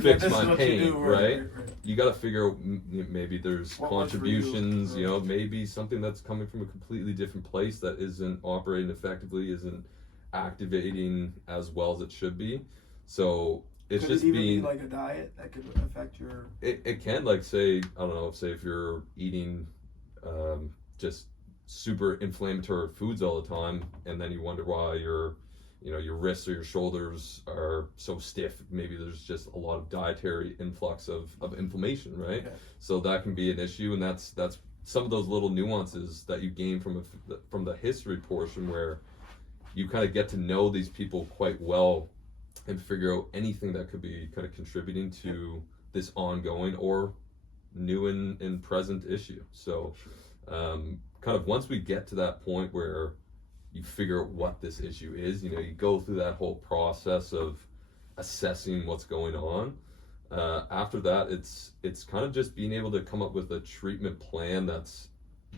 Fix my pain, right? You got to figure out maybe there's contributions, maybe something that's coming from a completely different place that isn't operating effectively, isn't activating as well as it should be. So it's could just it even being be like a diet that could affect your. It can, like, say if you're eating just super inflammatory foods all the time, and then you wonder why your your wrists or your shoulders are so stiff. Maybe there's just a lot of dietary influx of inflammation, right? Okay. So that can be an issue, and that's some of those little nuances that you gain from the history portion, where you kind of get to know these people quite well and figure out anything that could be kind of contributing to this ongoing or new and present issue. So kind of once we get to that point where you figure out what this issue is, you go through that whole process of assessing what's going on. After that, it's kind of just being able to come up with a treatment plan that's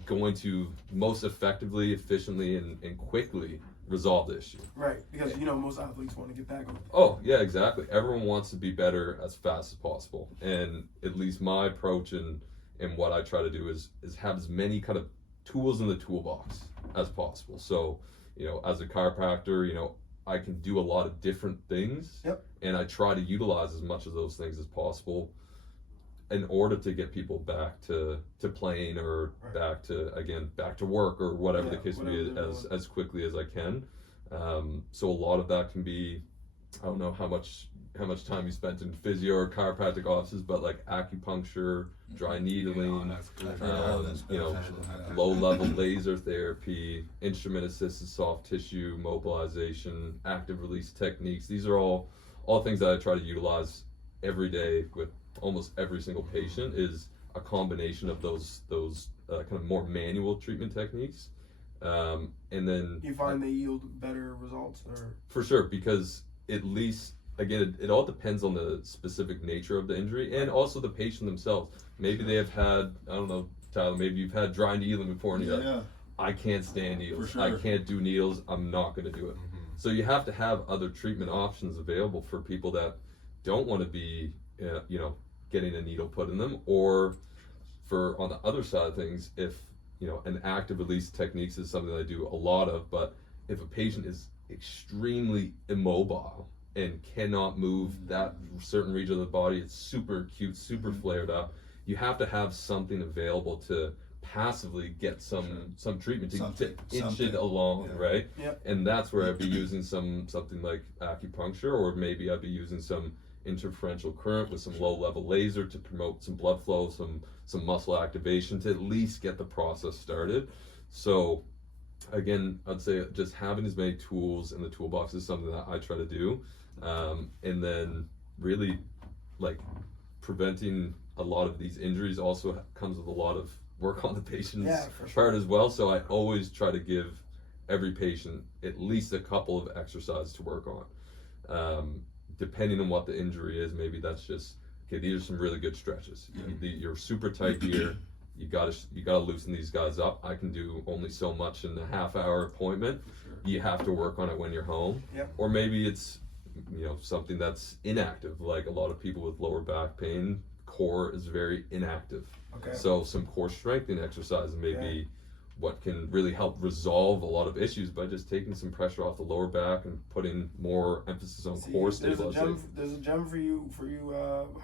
going to most effectively, efficiently, and quickly resolve the issue. Right, because most athletes want to get back on. Oh yeah, exactly. Everyone wants to be better as fast as possible, and at least my approach and what I try to do is have as many kind of tools in the toolbox as possible. So as a chiropractor, I can do a lot of different things. Yep. And I try to utilize as much of those things as possible in order to get people back to playing, or back to work, or whatever the case may be, as quickly as I can. So a lot of that can be, I don't know how much time you spent in physio or chiropractic offices, but like acupuncture, dry needling, low-level laser therapy, instrument-assisted soft tissue mobilization, active release techniques. These are all things that I try to utilize every day with almost every single patient, is a combination of those kind of more manual treatment techniques. And then you find they yield better results, or? For sure, because at least, again, it all depends on the specific nature of the injury and also the patient themselves. Maybe they have had, I don't know, Tyler, maybe you've had dry needling before, and you're like, I can't stand needles. I can't do needles. I'm not going to do it. So you have to have other treatment options available for people that don't want to be, getting a needle put in them, or for, on the other side of things, if, an active release techniques is something that I do a lot of, but if a patient is extremely immobile and cannot move that certain region of the body, it's super acute, super flared up, you have to have something available to passively get some treatment to inch it along, right? Yep. And that's where I'd be using something like acupuncture, or maybe I'd be using some interferential current with some low-level laser to promote some blood flow, some muscle activation, to at least get the process started. So again, I'd say just having as many tools in the toolbox is something that I try to do, and then really like preventing a lot of these injuries also comes with a lot of work on the patient's part as well. So I always try to give every patient at least a couple of exercises to work on. Depending on what the injury is, maybe that's just, okay, these are some really good stretches. You're super tight here. You gotta loosen these guys up. I can do only so much in a half-hour appointment. You have to work on it when you're home. Yep. Or maybe it's something that's inactive, like a lot of people with lower back pain. Core is very inactive. Okay. So some core strengthening exercises may be what can really help resolve a lot of issues by just taking some pressure off the lower back and putting more emphasis on core stabilization. There's a gem for you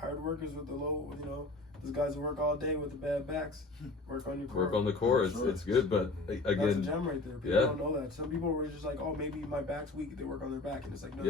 hard workers with the low, those guys who work all day with the bad backs. Work on your core. Work on the core. It's good, but again, that's a gem right there. People don't know that. Some people were just like, oh, maybe my back's weak. They work on their back, and it's like, no,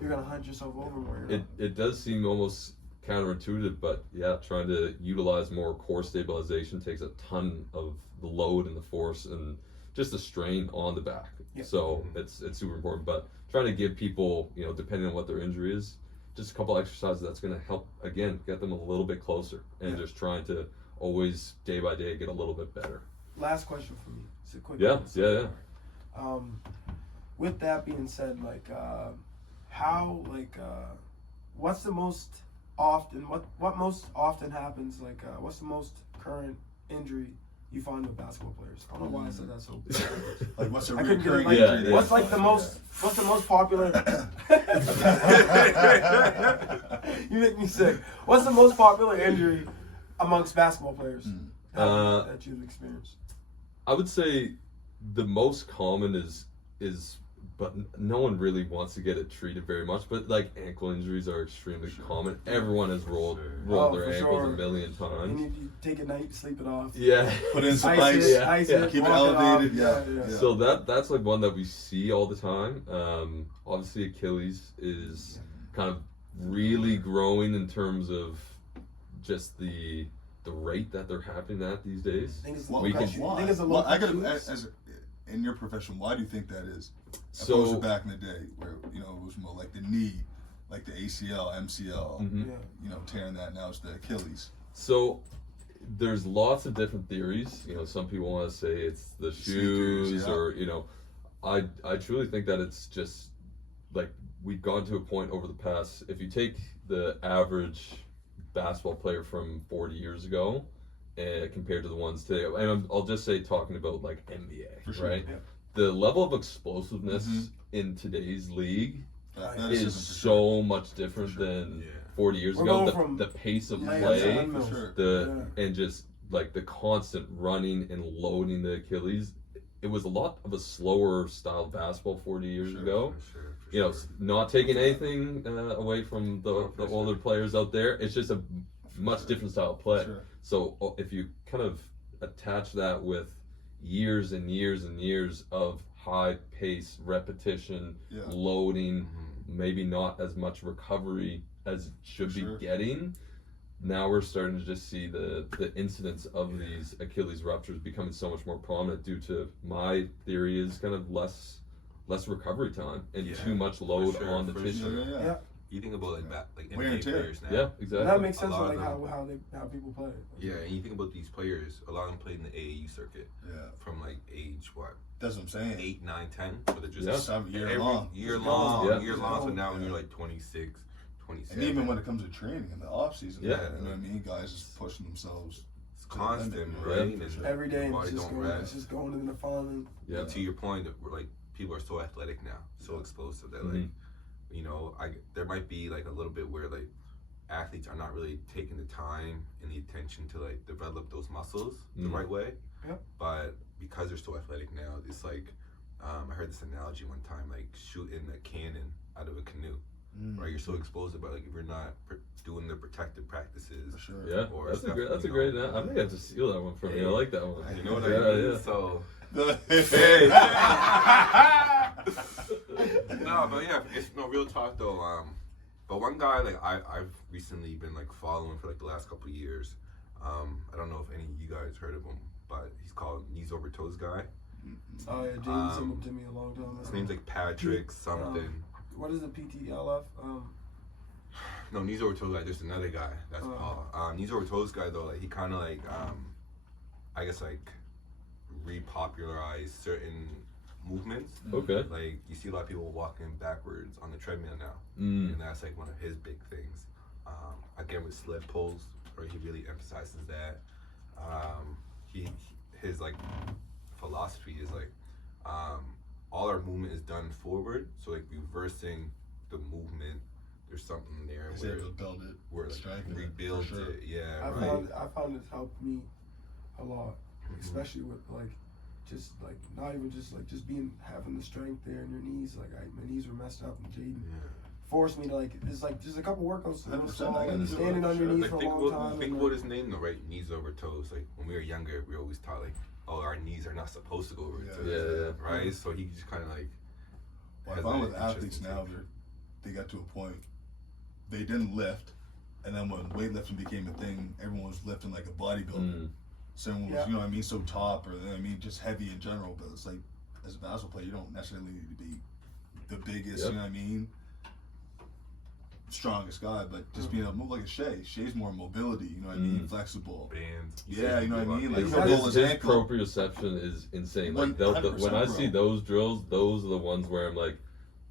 you're gonna hunt yourself over more. It does seem almost counterintuitive, but trying to utilize more core stabilization takes a ton of the load and the force and just the strain on the back. So it's super important, but trying to give people, depending on what their injury is, just a couple exercises that's going to help, again, get them a little bit closer, and just trying to always day by day get a little bit better. Last question for me. It's a quick one. With that being said, what's the most often, what most often happens, what's the most current injury you find with basketball players? I don't know why I said that so like, what's a recurring injury? What's the most popular you make me sick. What's the most popular injury amongst basketball players that you've experienced? I would say the most common is but no one really wants to get it treated very much. But like ankle injuries are extremely common. Everyone has rolled their for ankles sure. a million times. You take a night, sleep it off. Yeah. Put in some Ice ice. it, ice it, Keep it walk elevated. off. Yeah. So that's like one that we see all the time. Obviously Achilles is kind of really growing in terms of just the rate that they're happening at these days. I think it's Well, We can- I think it's a well, local I gotta, cues. as in your profession, why do you think that is? So Opposed to back in the day, where it was more like the knee, like the ACL, MCL, Mhm. Yeah. tearing that. Now it's the Achilles. So there's lots of different theories. Some people want to say it's the shoes, Sneakers, yeah. or I truly think that it's just like we've gone to a point over the past. If you take the average basketball player from 40 years ago, compared to the ones today, and I'll just say talking about like NBA, For sure. right? Yeah. The level of explosiveness Mhm. in today's league Athleticism, is for so much different For sure. than Yeah. 40 years We're ago. going The, from the pace of layups play, to For windmills. sure. and just like the constant running and loading the Achilles. It was a lot of a slower style of basketball 40 years ago. For sure. Not taking anything away from the For sure. older players out there. It's just a much different style of play. Sure. So if you kind of attach that with years and years and years of high pace repetition, Yeah. loading, Mhm. maybe not as much recovery as it should Sure. be getting. Now we're starting to just see the incidence of these Achilles ruptures becoming so much more prominent due to my theory is kind of less recovery time and Yeah, too much load sure, on the for tissue. sure. Yeah. Yeah. You think about like Wear and NBA tear. players now. Yeah, exactly. That makes A sense lot of of like them- how people play. Yeah, and you think about these players. A lot of them played in the AAU circuit Yeah. from like age what That's what I'm saying. 8, 9, 10. So they're just Yeah. Some year every long. year It's long, going. year Yeah. long. So now when Yeah. you're like 26, 27, And even when it comes to training in the off season, Yeah. you know what I mean? Guys just pushing themselves. it's constant, Yeah. right? Yeah. And Every day your it's body just don't going, rest. it's just going into the following. Yeah. And to your point, that we're like people are so athletic now, so explosive that like there might be like a little bit where like athletes are not really taking the time and the attention to like develop those muscles the right way. Yeah. But because they're so athletic now, it's like I heard this analogy one time, like shooting a cannon out of a canoe. Right, you're so exposed, but like if you're not doing the protective practices, For sure. Yeah, Or that's a stuff, great. That's a you great. know. I think I have to steal that one from you. I like that one. you know what Yeah, I mean? yeah. So Hey. no, but yeah, it's no real talk though. But one guy like I've recently been like following for like the last couple of years. I don't know if any of you guys heard of him, but he's called Knees Over Toes guy. Oh yeah, James sent him to me a long time ago. His name's like Patrick something. What is the PTLF? No, Knees Over Toes guy. There's another guy. That's Paul. Knees Over Toes guy though, like he kind of like I guess like repopularized certain movements. Okay. Like you see a lot of people walking backwards on the treadmill now, Mm. and that's like one of his big things. Again with sled pulls, where he really emphasizes that. His like philosophy is like all our movement is done forward, so like reversing the movement. There's something there He's where able to build it. where like strength it, rebuilds for sure. it. Yeah, I right. found it's helped me a lot, especially with like just like not even just like just having the strength there in your knees. Like my knees were messed up, and Jaden forced me to like it's like just a couple workouts. 100%, I And can standing do it, on your sure. knees Like for a think long time. think and, about his name though, right? Knees over toes. Like when we were younger, we were always taught like, oh, our knees are not supposed to go over Yeah. toes. Yeah. Right. So he just kind of like. Well, I has found an with athletes interesting now, take. they got to a point they didn't lift, and then when weightlifting became a thing, everyone was lifting like a bodybuilder. Mm. Someone was, Yeah. you know what I mean, so top, or you know what I mean, just heavy in general. But it's like, as a basketball player, you don't necessarily need to be the biggest, Yep. you know what I mean, strongest guy, but just being able to move like a Shea. Shea's more mobility, you know what I mean, flexible. Bands. Yeah, you know what I mean? Like, His, you know, roll his his ankle. proprioception is insane. Like 100%, when I see bro. those drills, those are the ones where I'm like,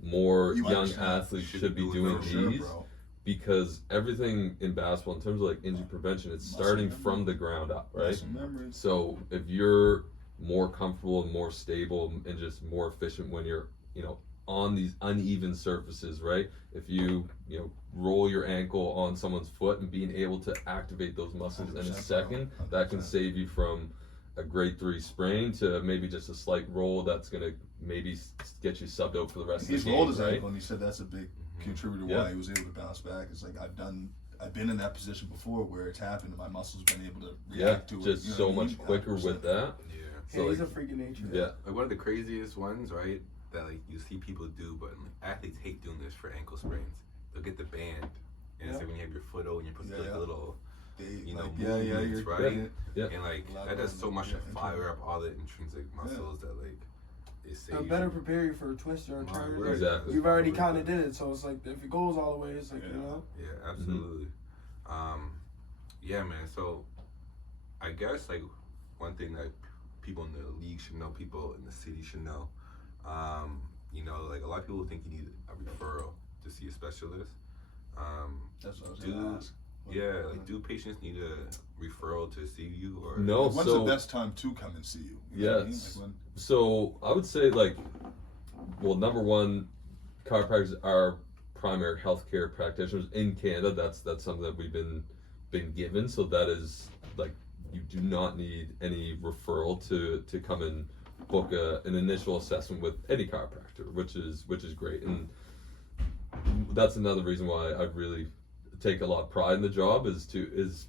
more You young understand. athletes should be Should be doing doing For sure, these bro. because everything in basketball, in terms of like injury prevention, it's Muscle starting memory. from the ground up, right? Muscle memory. So if you're more comfortable and more stable and just more efficient when you're, on these uneven surfaces, right? If you roll your ankle on someone's foot and being able to activate those muscles in a 100%, second, bro. that can 100%. save you from a grade 3 sprain to maybe just a slight roll that's gonna maybe get you subbed out for the rest He's of the rolled game, his right? ankle, and he said that's a big contributor Yeah. why he was able to bounce back. It's like I've been in that position before where it's happened, and my muscles been able to react to it. Just you know so what I much mean? quicker 100%. with that. Yeah. So he's a like, freak of nature. yeah, Like one of the craziest ones, right? That like you see people do, but like, athletes hate doing this for ankle sprains. They'll get the band, and it's like when you have your foot out and you put like a little, you know, movements, right? Yeah. And like that does so much to fire up all the intrinsic muscles that like it saves. It'll better prepare you for a twist or a My turn. word. Exactly. You've already kind of did it, so it's like if it goes all the way, it's like, you know. Yeah, absolutely. Yeah, man. So I guess like one thing that people in the league should know, people in the city should know. You know, like a lot of people think you need a referral to see a specialist. That's what I was going to ask. Yeah, like do patients need a referral to see you or No. When's so the best time to come and see you? You know what I mean? yes. Like when, So I would say like, well, number one, chiropractors are primary healthcare practitioners in Canada. That's something that we've been given. So that is like, you do not need any referral to come and book an initial assessment with any chiropractor, which is great. And that's another reason why I really take a lot of pride in the job is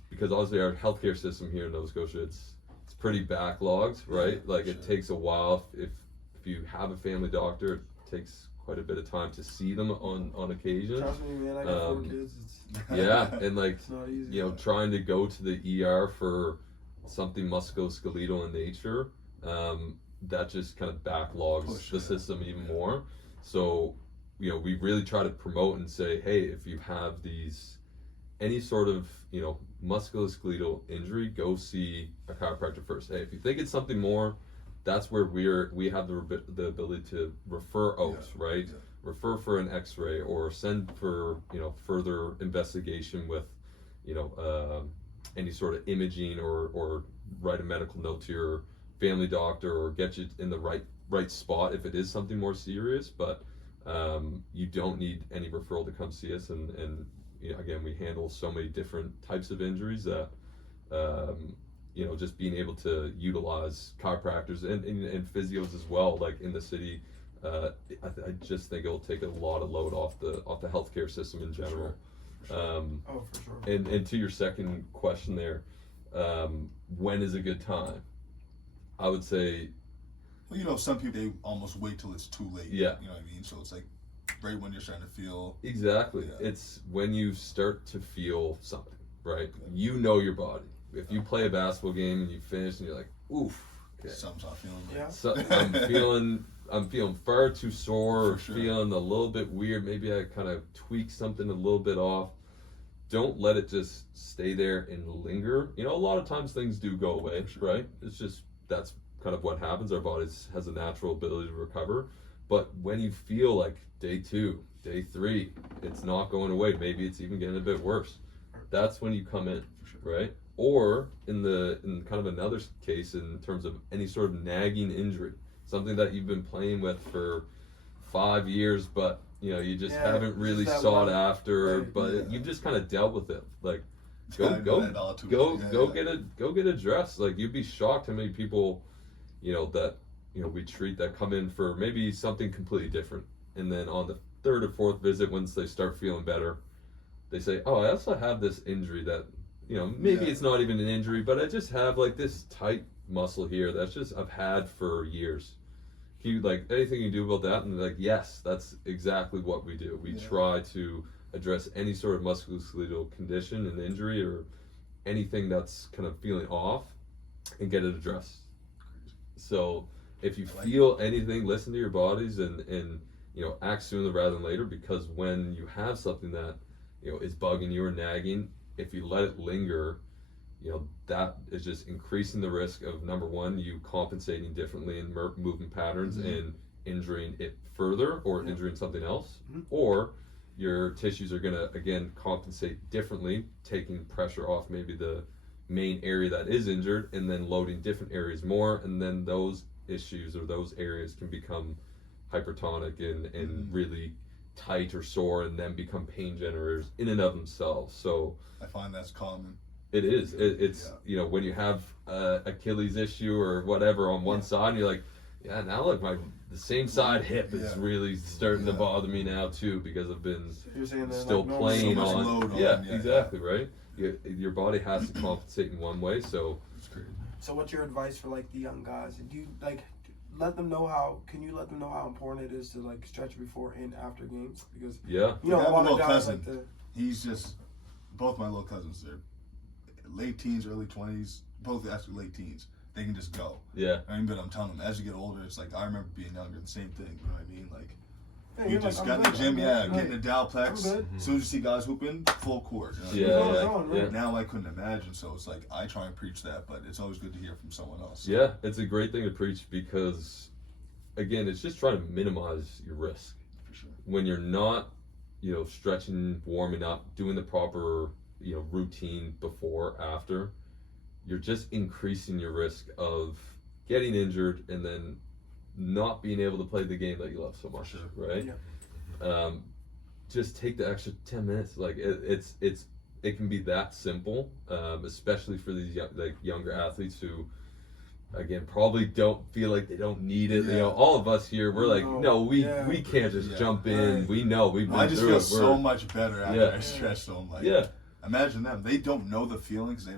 because obviously our healthcare system here in Nova Scotia, it's pretty backlogged, right? Like it takes a while. If you have a family doctor, it takes quite a bit of time to see them on occasion. Trust me, man. I got 4 kids. Yeah, and like It's not easy. you know, trying to go to the ER for something musculoskeletal in nature, that just kind of backlogs the system even more. So, you know, we really try to promote and say, hey, if you have any sort of, you know, musculoskeletal injury, go see a chiropractor first. Hey, if you think it's something more, that's where we have the ability to refer out, right? Yeah. Refer for an X-ray or send for, you know, further investigation with, you know, any sort of imaging or write a medical note to your family doctor or get you in the right spot if it is something more serious. But you don't need any referral to come see us. And you know, again, we handle so many different types of injuries that you know, just being able to utilize chiropractors and physios as well, like in the city, I just think it'll take a lot of load off the healthcare system in general. For sure. For sure. And to your second question there, when is a good time? I would say, Well, you know, some people, they almost wait till it's too late. Yeah. You know what I mean? So it's like right when you're starting to feel. exactly. Yeah. It's when you start to feel something, right? You know your body. If you play a basketball game and you finish and you're like, oof, okay. Something's not feeling right. Yeah. So I'm feeling far too sore or For sure. feeling a little bit weird. Maybe I kind of tweak something a little bit off. Don't let it just stay there and linger. You know, a lot of times things do go away, For sure. right? It's just, that's kind of what happens. Our body has a natural ability to recover. But when you feel like day 2, day 3, it's not going away, maybe it's even getting a bit worse, that's when you come in, right? Or in kind of another case, in terms of any sort of nagging injury, something that you've been playing with for 5 years, but you know, you just haven't really just that sought one. after, Right. but you've just kind of dealt with it. Like, I know that all too well. go get addressed. Like, you'd be shocked how many people, you know, that, you know, we treat that come in for maybe something completely different, and then on the 3rd or 4th visit, once they start feeling better, they say, oh, I also have this injury that, you know, maybe it's not even an injury, but I just have like this tight muscle here that's just I've had for years. Can you, like, anything you do about that? And they're like, yes, that's exactly what we do. We try to address any sort of musculoskeletal condition and injury or anything that's kind of feeling off and get it addressed. So if you feel anything, listen to your bodies and you know, act sooner rather than later, because when you have something that, you know, is bugging you or nagging, if you let it linger, you know, that is just increasing the risk of, number one, you compensating differently in movement patterns and injuring it further or injuring something else, or your tissues are going to, again, compensate differently, taking pressure off maybe the main area that is injured and then loading different areas more, and then those issues or those areas can become hypertonic and really tight or sore and then become pain generators in and of themselves. So I find that's common. it is. It's you know, when you have Achilles issue or whatever on one side, and you're like, Yeah, now look, the same side hip is really starting to bother me now too, because I've been You're saying still like playing so much on. load on, Yeah, yeah. exactly, right? Your body has to compensate in one way, so. It's crazy. So what's your advice for like the young guys? Do you like let them know how? Can you let them know how important it is to like stretch before and after games? Because Yeah. you know I have a lot a of little guys cousin. like to. He's just, both my little cousins, they're late teens, early 20s, both actually late teens. They can just go. Yeah. I mean, but I'm telling them, as you get older, it's like, I remember being younger, the same thing, you know what I mean? Like, Hey, you you're just like, got I'm in the good, gym, I'm yeah, good. getting a Dowplex. I'm good. As soon as you see guys hooping, full court. You Yeah, know? Goes yeah, on, right? yeah. Now I couldn't imagine, so it's like, I try and preach that, but it's always good to hear from someone else. Yeah, it's a great thing to preach because, again, it's just trying to minimize your risk. For sure. When you're not, stretching, warming up, doing the proper, routine before, after, you're just increasing your risk of getting injured and then not being able to play the game that you love so much, Sure. right? Yeah. Just take the extra 10 minutes. Like it can be that simple, especially for these younger athletes who, again, probably don't feel like they don't need it. Yeah. All of us here, we're like, no, we can't just Yeah. jump in. Right. We know we've been I just through feel it. so much better after Yeah. I stretch, so I'm like, Yeah, imagine them. They don't know the feeling because they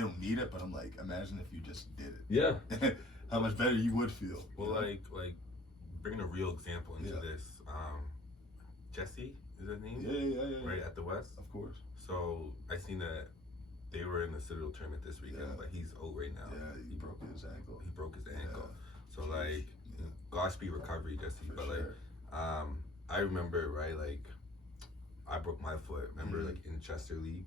don't need it, but I'm like, imagine if you just did yeah, it. How much better you would feel. Well, like bringing a real example into Yeah. this. Jesse is his name, Yeah. right at the West. Of course. So I seen that they were in the Citadel tournament this weekend, Yeah. but he's out right now. Yeah, he broke his ankle. He broke his ankle. Yeah. So like, Godspeed recovery, Jesse. For But sure. like, I remember right, like, I broke my foot. Remember like in Chester League,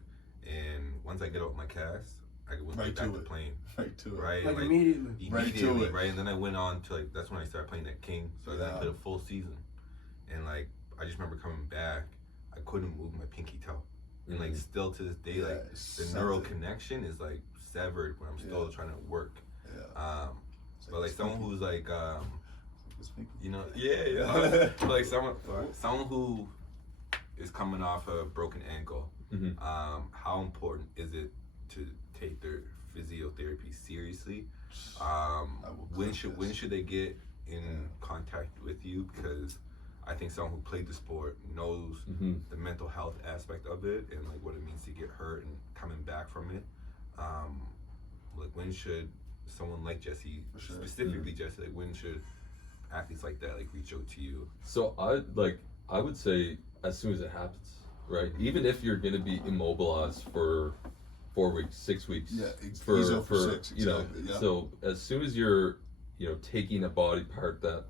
and once I get out my cast, I went Right back to to it. playing. Right to it. Right, Like like immediately. Right to immediately, it. right, and then I went on to like that's when I started playing at King. So then I Yeah. played a full season, and like I just remember coming back, I couldn't move my pinky toe, and like still to this day, Yeah, like it's the neural something. connection is like severed when I'm still trying to work. Yeah. It's But like it's someone pinky. who's like, It's pinky. yeah, but like someone who is coming off a broken ankle, Mhm. how important is it to take their physiotherapy seriously? will When click should this. they get in contact with you? Because I think someone who played the sport knows Mhm. the mental health aspect of it and like what it means to get hurt and coming back from it. Like when should someone like Jesse, For sure. specifically Jesse, like when should athletes like that like reach out to you? So I would say as soon as it happens, right? Even if you're gonna be immobilized for 4 weeks, 6 weeks, Yeah, he's out for 6, exactly, yeah. So as soon as you're taking a body part that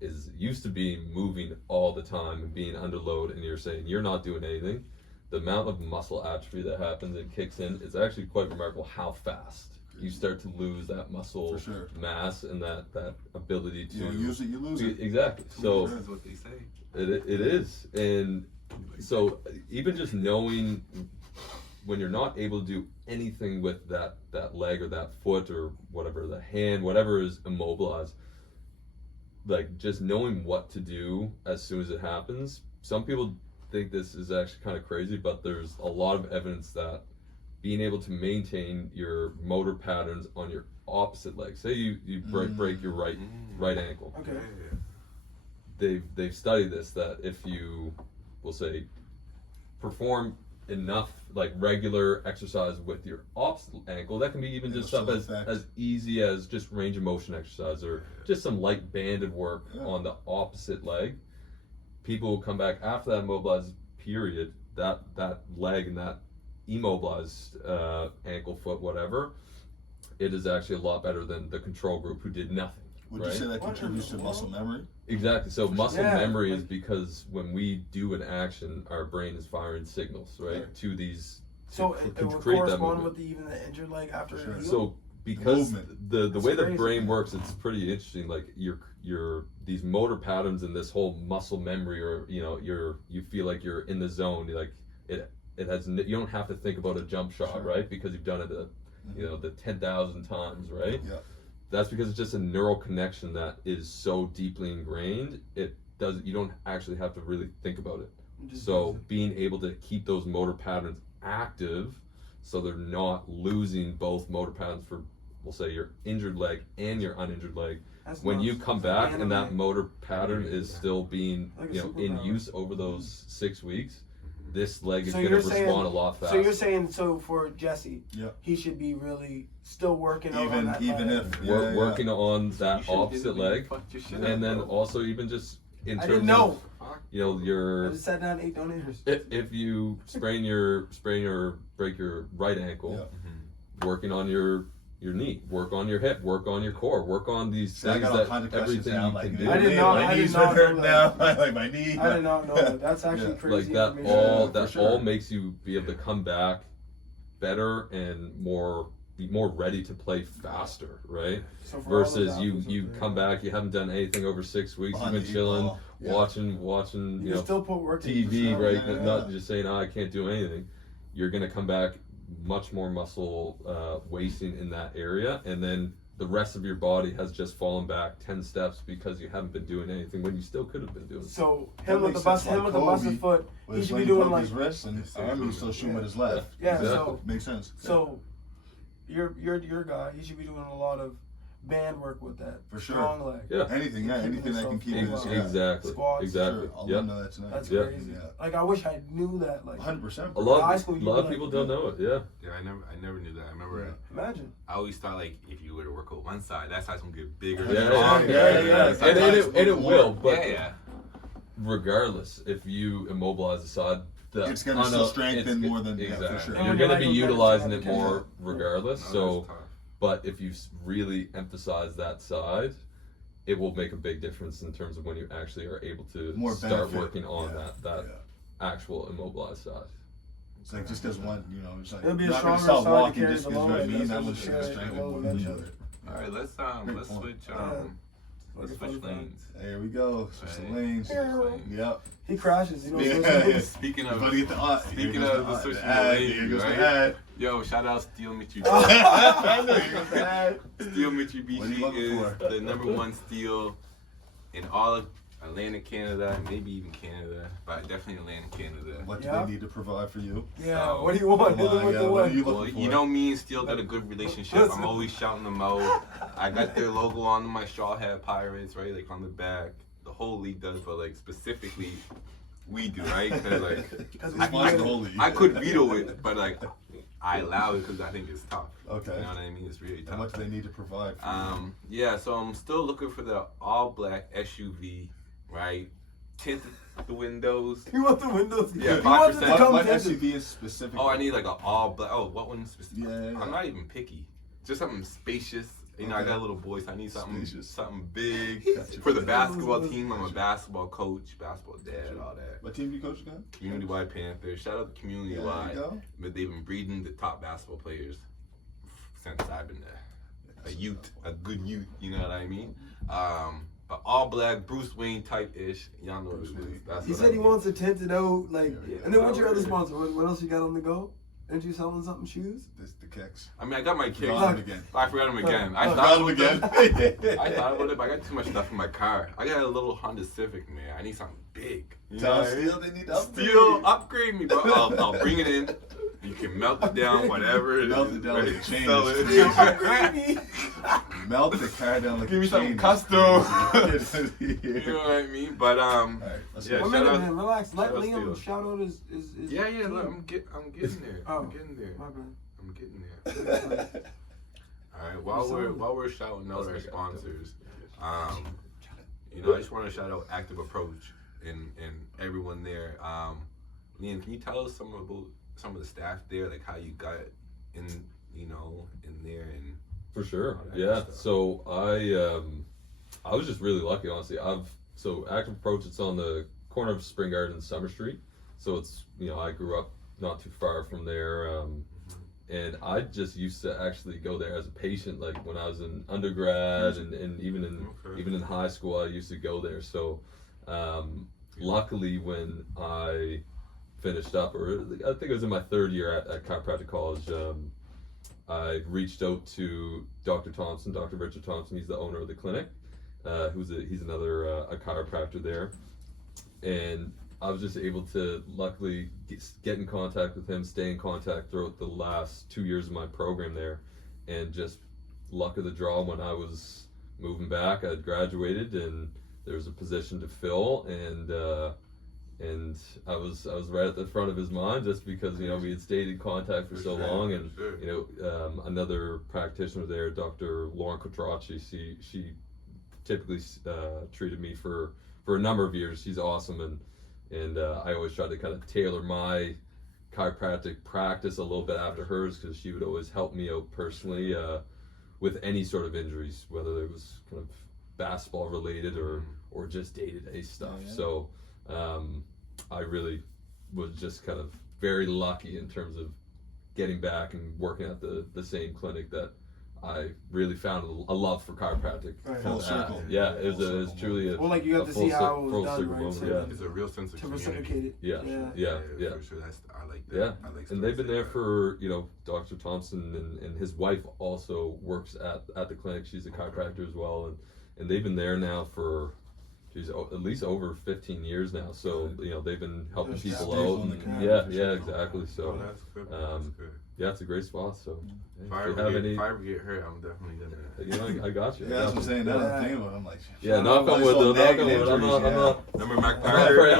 is used to being moving all the time and being under load, and you're saying you're not doing anything, the amount of muscle atrophy that happens and kicks in is actually quite remarkable. How fast you start to lose that muscle For sure. mass and that ability to You don't use it, you lose it. Exactly. So That's what they say. it is, and so even just knowing when you're not able to do anything with that leg or that foot or whatever, the hand, whatever is immobilized, like just knowing what to do as soon as it happens. Some people think this is actually kind of crazy, but there's a lot of evidence that being able to maintain your motor patterns on your opposite leg, say you break your right ankle, Okay. they've studied this, that if you will say perform enough like regular exercise with your opposite ankle, that can be even just It'll stuff still affect. as easy as just range of motion exercise or just some light banded work on the opposite leg. People will come back after that immobilized period, that leg and that immobilized ankle, foot, whatever, it is actually a lot better than the control group who did nothing. Would right? you say that What in contributes the to muscle world? memory? Exactly. So muscle Yeah, memory is like- because when we do an action, our brain is firing signals, right, Right. to these. So to it create would that correspond movement. with even the injured leg after For sure. it healed? So because Movement. the That's way the crazy. brain works, it's pretty interesting. Like your these motor patterns and this whole muscle memory, or you feel like you're in the zone. Like it has you don't have to think about a jump shot, Sure. right? Because you've done it the 10,000 times, right? Yeah. That's because it's just a neural connection that is so deeply ingrained. You don't actually have to really think about it. Just So being able to keep those motor patterns active, so they're not losing both motor patterns for we'll say your injured leg and your uninjured leg, That's when nuts. you come It's back like and that anime. motor pattern is still being, Like a you know, in superpower. use over those 6 weeks, this leg is So going to you're saying- respond a lot faster. So you're saying, so for Jesse, Yep. he should be really still working on Even that even leg. if Working on You that should've opposite did it when you leg, fucked your shit and up, then bro. also even just in I terms didn't know. of, you know, I your just sat down and ate donuts. if you sprain or break your right ankle, Yeah. working on your knee, work on your hip, work on your core, work on these See, I things got all that kinds of questions everything now. you Like, can do. I did not- my I did knees not hurt know now. that. Like my knee. I did not know that. That's actually Yeah. crazy. Like that information. all for that sure. all makes you be able to come back better and be more ready to play faster, right? So for all those Versus athletes you out there, come back, you haven't done anything over 6 weeks, Behind you've been the eight chilling, ball. Yeah. watching, You you can know, still put work in TV, for right? sure. Yeah. Not just saying, I can't do anything. You're gonna come back much more muscle wasting in that area, and then the rest of your body has just fallen back 10 steps because you haven't been doing anything when you still could have been doing. So That him with the makes bust, sense. him Like with the busted Kobe foot, he Was should when be he doing broke like his wrist and arm, he's still shooting with his left. Yeah, Exactly. so Makes sense. so your guy, he should be doing a lot of band work with that. For sure. Strong leg. Yeah, Anything that can keep Ex- his exactly, Squats. exactly. Sure. I'll Yeah, know that's nice. That's Yeah. crazy. Yeah. Like I wish I knew that. Like 100%. a lot, High school, a you'd lot be of like, people don't know it. Yeah, Yeah, I never knew that. I remember imagine. I always thought like if you were to work on one side, that side's gonna get bigger. Yeah, stronger, yeah. that side's And it will, but yeah. regardless, if you immobilize the side, It's gonna still strengthen more than exactly. yeah, for sure. And You're when going to your be leg goes utilizing back, it you more can't- regardless. No, So, that's tough. but if you really emphasize that side, it will make a big difference in terms of when you actually are able to More start benefit. working on Yeah. that Yeah. actual immobilized side. It's like just because one, it's like It'll be you're a not gonna stronger stop side to walking carry just the because load, you're mean. that's That what one's you gonna carry strengthen the more load than the eventually. other. All right, let's Great switch point. let's switch lanes. There we go. Switch the Right. lanes. Switch lanes. Yep. He crashes. You know. Yeah, so yeah. Speaking He's of about to get the art. speaking of the switching lanes, Here goes the right? ad. Yo, shout out Steel Mitsubishi. I know here goes the ad. Steel What are you Mitsubishi looking is for? the #1 steel in all of Atlantic, Canada, maybe even Canada, but definitely Atlantic, Canada. What do Yeah. they need to provide for you? Yeah. So- What do you want? Come on, What yeah, the what what? are you Well, looking for? you know me and Steel got a good relationship. I'm always shouting them out. I got their logo on my Straw Hat Pirates, right? Like on the back. The whole league does, but like specifically, we do, right? Because like Because It's my holy. I could veto it, but like I allow it because I think it's tough. Okay. You know what I mean? It's really And what tough. do they need to provide for you? Yeah. So I'm still looking for the all black SUV, right? Tinted the windows. You want the windows? Yeah, You want it to 5%. come What tinted. SUV is specific? Oh, I need like an all black. Oh, what one specific? Yeah. I'm not even picky. Just something spacious. You know, I Okay. got a little boy, so I need something Spacious. big. Gotcha. For the basketball team, I'm a basketball coach, basketball dad, all that. What team do you coach again? Community wide Panthers. Shout out to Community Yeah, wide. there you go. But they've been breeding the top basketball players since I've been a youth, a good youth. You know what I mean? But all black, Bruce Wayne type ish. Y'all know what it is. That's He what said I he need. wants a tinted out, like. Yeah, And then what's your other already. sponsor? What else you got on the go? Aren't you selling something? Shoes? This the kicks. I mean, I got my kicks. Forgot him again. I forgot him again. I Look, thought Forgot him about them. again. I thought about it, but I got too much stuff in my car. I got a little Honda Civic, man. I need something big. You Tell know what I mean? Steel they need to upgrade. Steel, upgrade me, bro. I'll bring it in. You can melt it down, whatever it is. Melt it down like a right? chain. Sell it. Upgrade me. Melt the car down like Give a me something chain. custom. You You know what I mean? But Alright, let's Yeah, go. One shout minute, out- man. Relax. Let shout out Liam Steel. shout out his yeah, team. look, I'm getting there. Oh. I'm getting there. My bad. I'm getting there. All right, while we're shouting out our Let's make it sponsors, you know, I just want to shout out Active Approach and everyone there. Liam, can you tell us some of the staff there, like how you got in, you know, in there and For sure, all that yeah. good stuff. So I was just really lucky, honestly. So Active Approach, it's on the corner of Spring Garden and Summer Street. So it's, I grew up not too far from there, and I just used to actually go there as a patient, like when I was in undergrad and even in high school, I used to go there. So luckily, when I finished up, or I think it was in my third year at chiropractic college, I reached out to Dr. Thompson, Dr. Richard Thompson. He's the owner of the clinic. He's another a chiropractor there, and I was just able to luckily get in contact with him, stay in contact throughout the last 2 years of my program there, and just luck of the draw when I was moving back. I'd graduated and there was a position to fill, and I was right at the front of his mind just because we had stayed in contact for so long, and another practitioner there, Dr. Lauren Quattrocci, she typically treated me for a number of years. She's awesome, and I always tried to kind of tailor my chiropractic practice a little bit after hers, because she would always help me out personally with any sort of injuries, whether it was kind of basketball related or just day-to-day stuff. So I really was just kind of very lucky in terms of getting back and working at the same clinic that I really found a love for chiropractic. Right. Full circle. Yeah, it was truly a Well, like you got to see how it was done, right? moment. So Yeah. It's a real sense of to community. reciprocate it. Yeah. For sure. I like that. Yeah, I like and they've stories been like there that. for Dr. Thompson and his wife also works at the clinic. She's a chiropractor as well, and they've been there now for at least over 15 years now. So they've been helping Just people staple out. in the And, community. yeah, exactly. So Oh, that's good. That's good. yeah, it's a great spot. So If I ever get hurt, I'm definitely gonna. I got you. Yeah, that's what I'm saying. Now that I'm thinking about it, I'm like, Yeah, knock on wood though. Knock on wood. I'm not. Remember Mark I'm not Parker?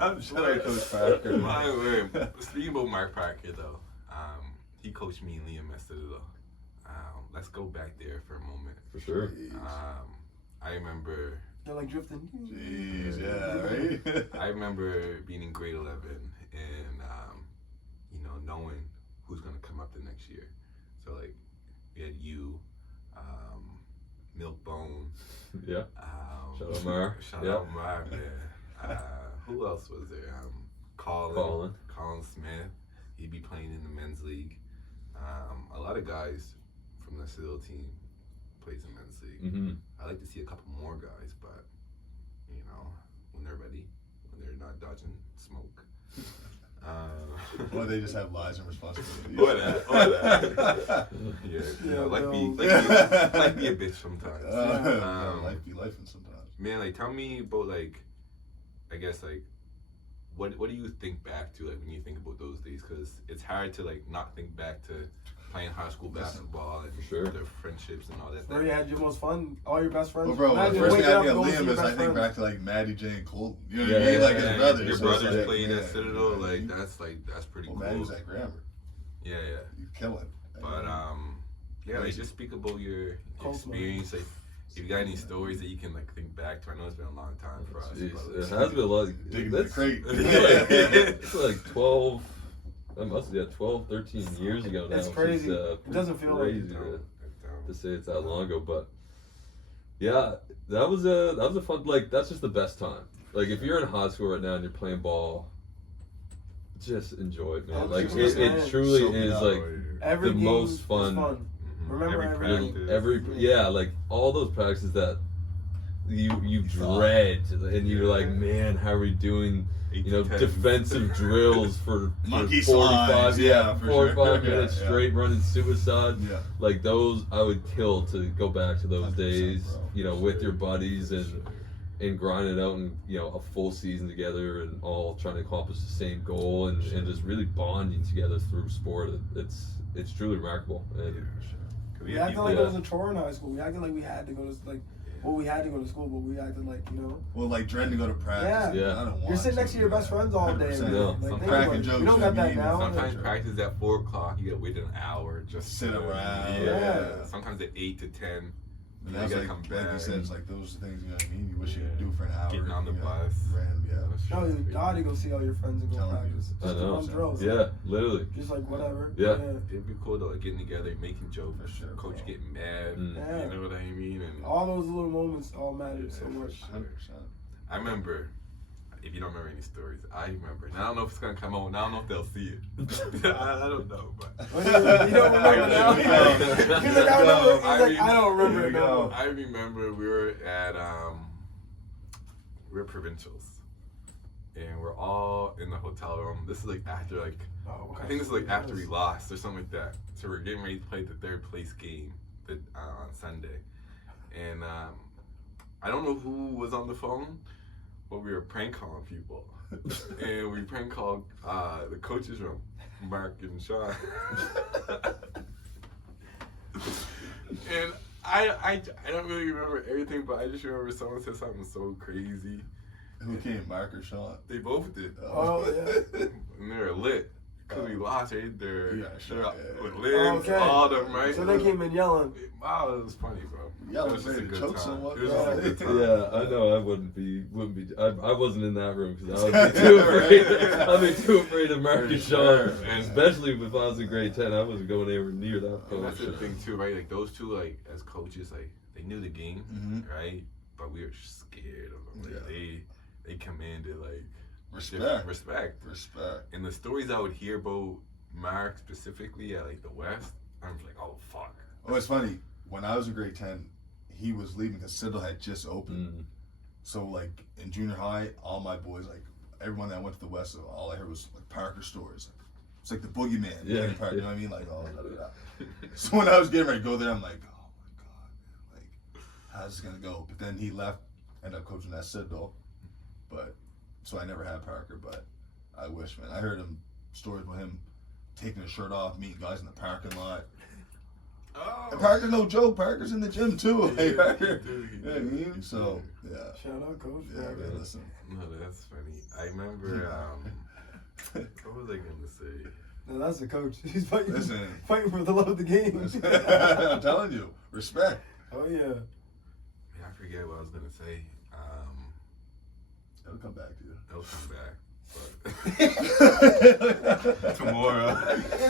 I'm Shout out Coach Parker. My word. Speaking about Mark Parker though, he coached me and Liam yesterday though. Let's go back there for a moment. For sure. I remember. They're like drifting. Jeez, yeah, right? I remember being in grade 11 and knowing who's gonna come up the next year. So like we had you, Milk Bone. Yeah. Shout out Mar. Shout out Mar, man. Who else was there? Colin Smith. He'd be playing in the men's league. A lot of guys from the Citadel team plays in men's league. Mm-hmm. I like to see a couple more guys, but when they're ready, when they're not dodging smoke. Or they just have lives and responsibilities. Or that. Yeah, like be a bitch sometimes. Life be lifing sometimes. Man, like tell me about I guess what do you think back to when you think about those days? Because it's hard to not think back to playing high school basketball and the friendships and all that. Where you had your most fun, all your best friends. Well, bro, the Imagine first thing waking I up get going to Liam your is I best think friend. back to Maddie J and Colton. You know what Yeah, I mean? Like yeah, his brothers. Your So it's brothers like, playing yeah, at Citadel, you know what I mean? that's pretty Well, cool. Maddie was at Grammar. Yeah. You killing. But just speak about your Close experience. If you got any stories that you can think back to. I know it's been a long time for us. Jeez, but it has been a lot. Digging in the crate. It's like 12. That must be 12, 13 years ago now. It's crazy. It doesn't feel crazy like to say it's that long ago, but yeah, that was a fun. That's just the best time. If you're in high school right now and you're playing ball, just enjoy it, man. It truly Soak it is up. every the game most is fun. Remember Every practice. All those practices that you dread, and you're like, man, how are we doing? 8 to 10. Defensive drills for Monkey 45, slides, yeah, for 45 sure. minutes Yeah. straight running suicide. Yeah. Those, I would kill to go back to those 100%, days, bro. with your buddies and grinding out and a full season together and all trying to accomplish the same goal and just really bonding together through sport. It's truly remarkable. And We acted like it was a chore in high school. We acted like we had to go to we had to go to school, but we acted like Well, dreading to go to practice. Yeah. I don't want You're sitting next to your best friends all day. 100%. No. Think Cracking about it. jokes. We don't got that now. Sometimes practice at 4 o'clock. You gotta wait an hour just Sit to- around. Yeah. Sometimes at 8 to 10. And You that's gotta like come you back. said, it's like those things, you know what I mean? You wish you could do for an hour. Getting on the you know, bus. Random, yeah. No, you gotta go see all your friends and go Telling you. practice. I Just to know. run drills. Yeah, literally. Just whatever. Yeah. It'd be cool though, getting together, making jokes, For sure, coach bro. getting mad. Yeah. You know what I mean? And All those little moments all mattered so much. 100%. I remember, if you don't remember any stories, I remember. And I don't know if it's gonna come out. And I don't know if they'll see it. I don't know, but You don't remember now? He's like, I don't remember Here it we now. go. I remember we were at provincials, and we're all in the hotel room. This is after Oh, I think this is after we lost or something like that. So we're getting ready to play the third place game on Sunday, and I don't know who was on the phone, but we were prank calling people, and we prank called the coach's room, Mark and Sean. I don't really remember everything, but I just remember someone said something so crazy. Who came, Mark or Sean? They both did. Oh, yeah. And they were lit. Because we lost, right? They're with Oh, limbs, okay. all of them, right? So they came in yelling. Wow, it was funny, bro. Yeah, It was just a good choke time. someone. It was just a good time. Yeah, I know. I wouldn't be. I wasn't in that room because I would be too afraid. I'd be too afraid of Marcus Shaw, and especially if I was in grade 10. I wasn't going anywhere near that. And that's the thing too, right? Like those two, like as coaches, like they knew the game, right? But we were scared of them. Like they commanded like respect. And the stories I would hear about Mark specifically at like the West, I'm like, oh fuck. Oh, it's funny. When I was in grade 10, he was leaving because Citadel had just opened. So like in junior high, all my boys, like everyone that went to the West, all I heard was like Parker stories. It's like the boogeyman. Yeah. Parker, you know what I mean? Like, oh, So when I was getting ready to go there, I'm like, oh my God, man. Like, how's this gonna go? But then he left, ended up coaching at Citadel. But so I never had Parker, but I wish, man. I heard stories about him taking his shirt off, meeting guys in the parking lot. Oh. And Parker's no joke. Parker's in the gym too. He Parker. did. So yeah. Shout out, Coach. Yeah, man, listen. No, that's funny. I remember. What was I gonna say? No, that's the coach. He's fighting for the love of the game. I'm telling you, respect. Oh yeah. I forget what I was gonna say. It'll come back to you. It'll come back. But tomorrow,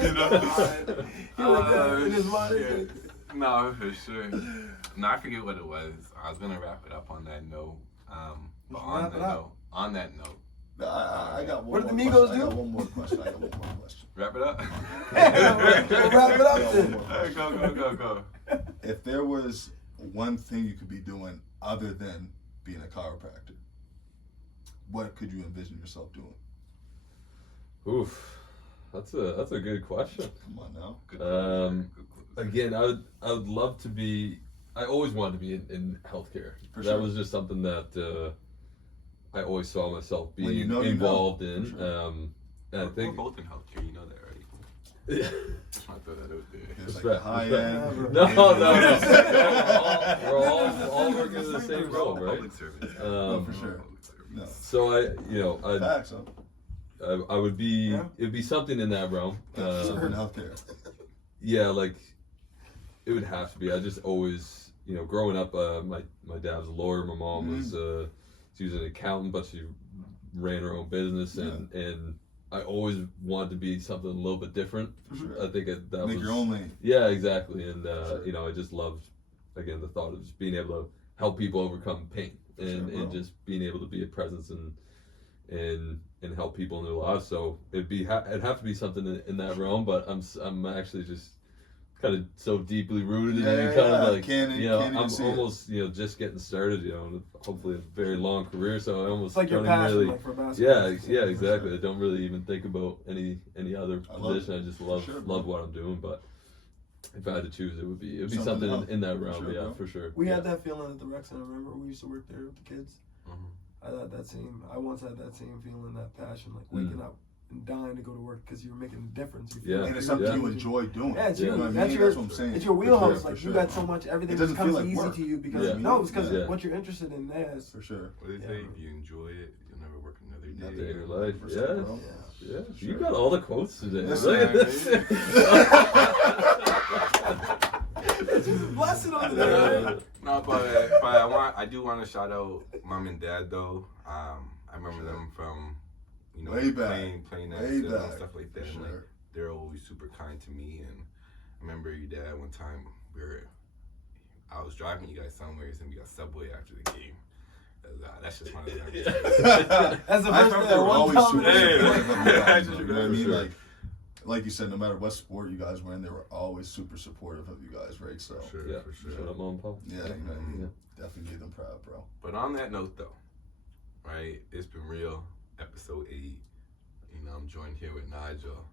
you know. In his mind. Yeah. No, for sure. No, I forget what it was. I was gonna wrap it up on that note. But on that note. I got one. What did the more Migos question. do? I got one more question. Wrap it up. We'll wrap it up then. Go. If there was one thing you could be doing other than being a chiropractor, what could you envision yourself doing? Oof, that's a good question. Come on now. Good question. Again, I would love to be. I always wanted to be in healthcare. For that sure. was just something that I always saw myself When being you know, involved you know. in. For sure. And I think we're both in healthcare, you know that, right? Yeah. I throw that out there. It's like Respect, high respect. end. No. We're all working in the same role, right? Public service. No, for sure. No. So Facts, huh? I would be. It'd be something in that realm. Something in healthcare. Yeah, like it would have to be. I just always, growing up, my dad was a lawyer. My mom was she was an accountant, but she ran her own business, and I always wanted to be something a little bit different. For sure. I think that Make was your own lane. Yeah, exactly. And Sure. I just loved, again, the thought of just being able to help people overcome pain and just being able to be a presence and help people in their lives. So it'd have to be something in that realm. But I'm actually just kind of so deeply rooted in it, kind of like I'm almost just getting started. And hopefully a very long career. So I almost It's like your don't even passion, really. like for basketball. Yeah, exactly. I don't really even think about any other position. I just love Sure, love what I'm doing. But if I had to choose, it would be something in that realm. Sure, Yeah, bro. for sure. We had that feeling at the rec center. Remember, we used to work there with the kids. Mm-hmm. I once had that same feeling, that passion, like waking up and dying to go to work because you're making a difference. You feel Yeah. like And it's you're something doing you enjoy doing. Yeah, it's you you. know what I That's mean? your, That's what I'm saying. It's your wheelhouse. For Like sure. you got so much, everything It doesn't becomes feel like easy work. to you because Yeah. it's because Yeah. what you're interested in. Yes. For sure. What do they say? If you enjoy it, you'll never work another day. Day in your life. 100%, Yeah. bro. Yeah. Sure. You got all the quotes today. Yes, Look at It's just a blessing on the day. No, but I do want to shout out mom and dad though. I remember them from Way back. playing that Way fiddle and back. stuff like that. For And sure. they're always super kind to me. And I remember your dad one time I was driving you guys somewhere and we got Subway after the game. That's just one of the memories. That's the I first thought thing they I were want always to super tell supportive me. of you guys, For you know what I mean? sure. Like you said, no matter what sport you guys were in, they were always super supportive of you guys, right? So For sure, Yeah. for sure. Shut up, mom and pop. yeah, definitely made them proud, bro. But on that note, though, right? It's been real. Episode 8. I'm joined here with Nigel.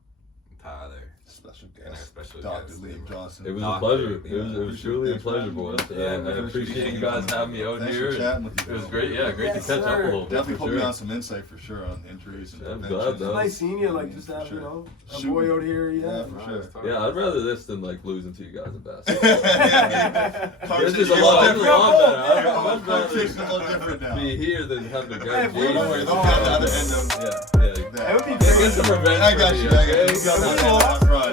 Tyler, Special and our guest, special Dr. guest. Liam Johnston. It was a Doctor, pleasure. yeah. It was truly a pleasure, boys. Yeah, I appreciate you guys having me out Thanks here. for chatting with you. It was bro. great. Yeah, great Yes, to catch up a sir. little bit. Definitely for put me sure. on some insight for sure on injuries and Yeah, I'm prevention. glad, It's though. nice seeing you, like, just For have, sure. you know, a Shoot. boy out here, Yeah, for sure. Yeah, I'd rather this than like losing to you guys at basketball. This This is a lot better. Oh, I'd coach is rather a little different now. be here than having to Hey, grab we Don't don't worry, worry, they'll don't get worry. the other end of Yeah, yeah. It would be that. crazy. Get some revenge I for got me, you. okay? You got that on Friday.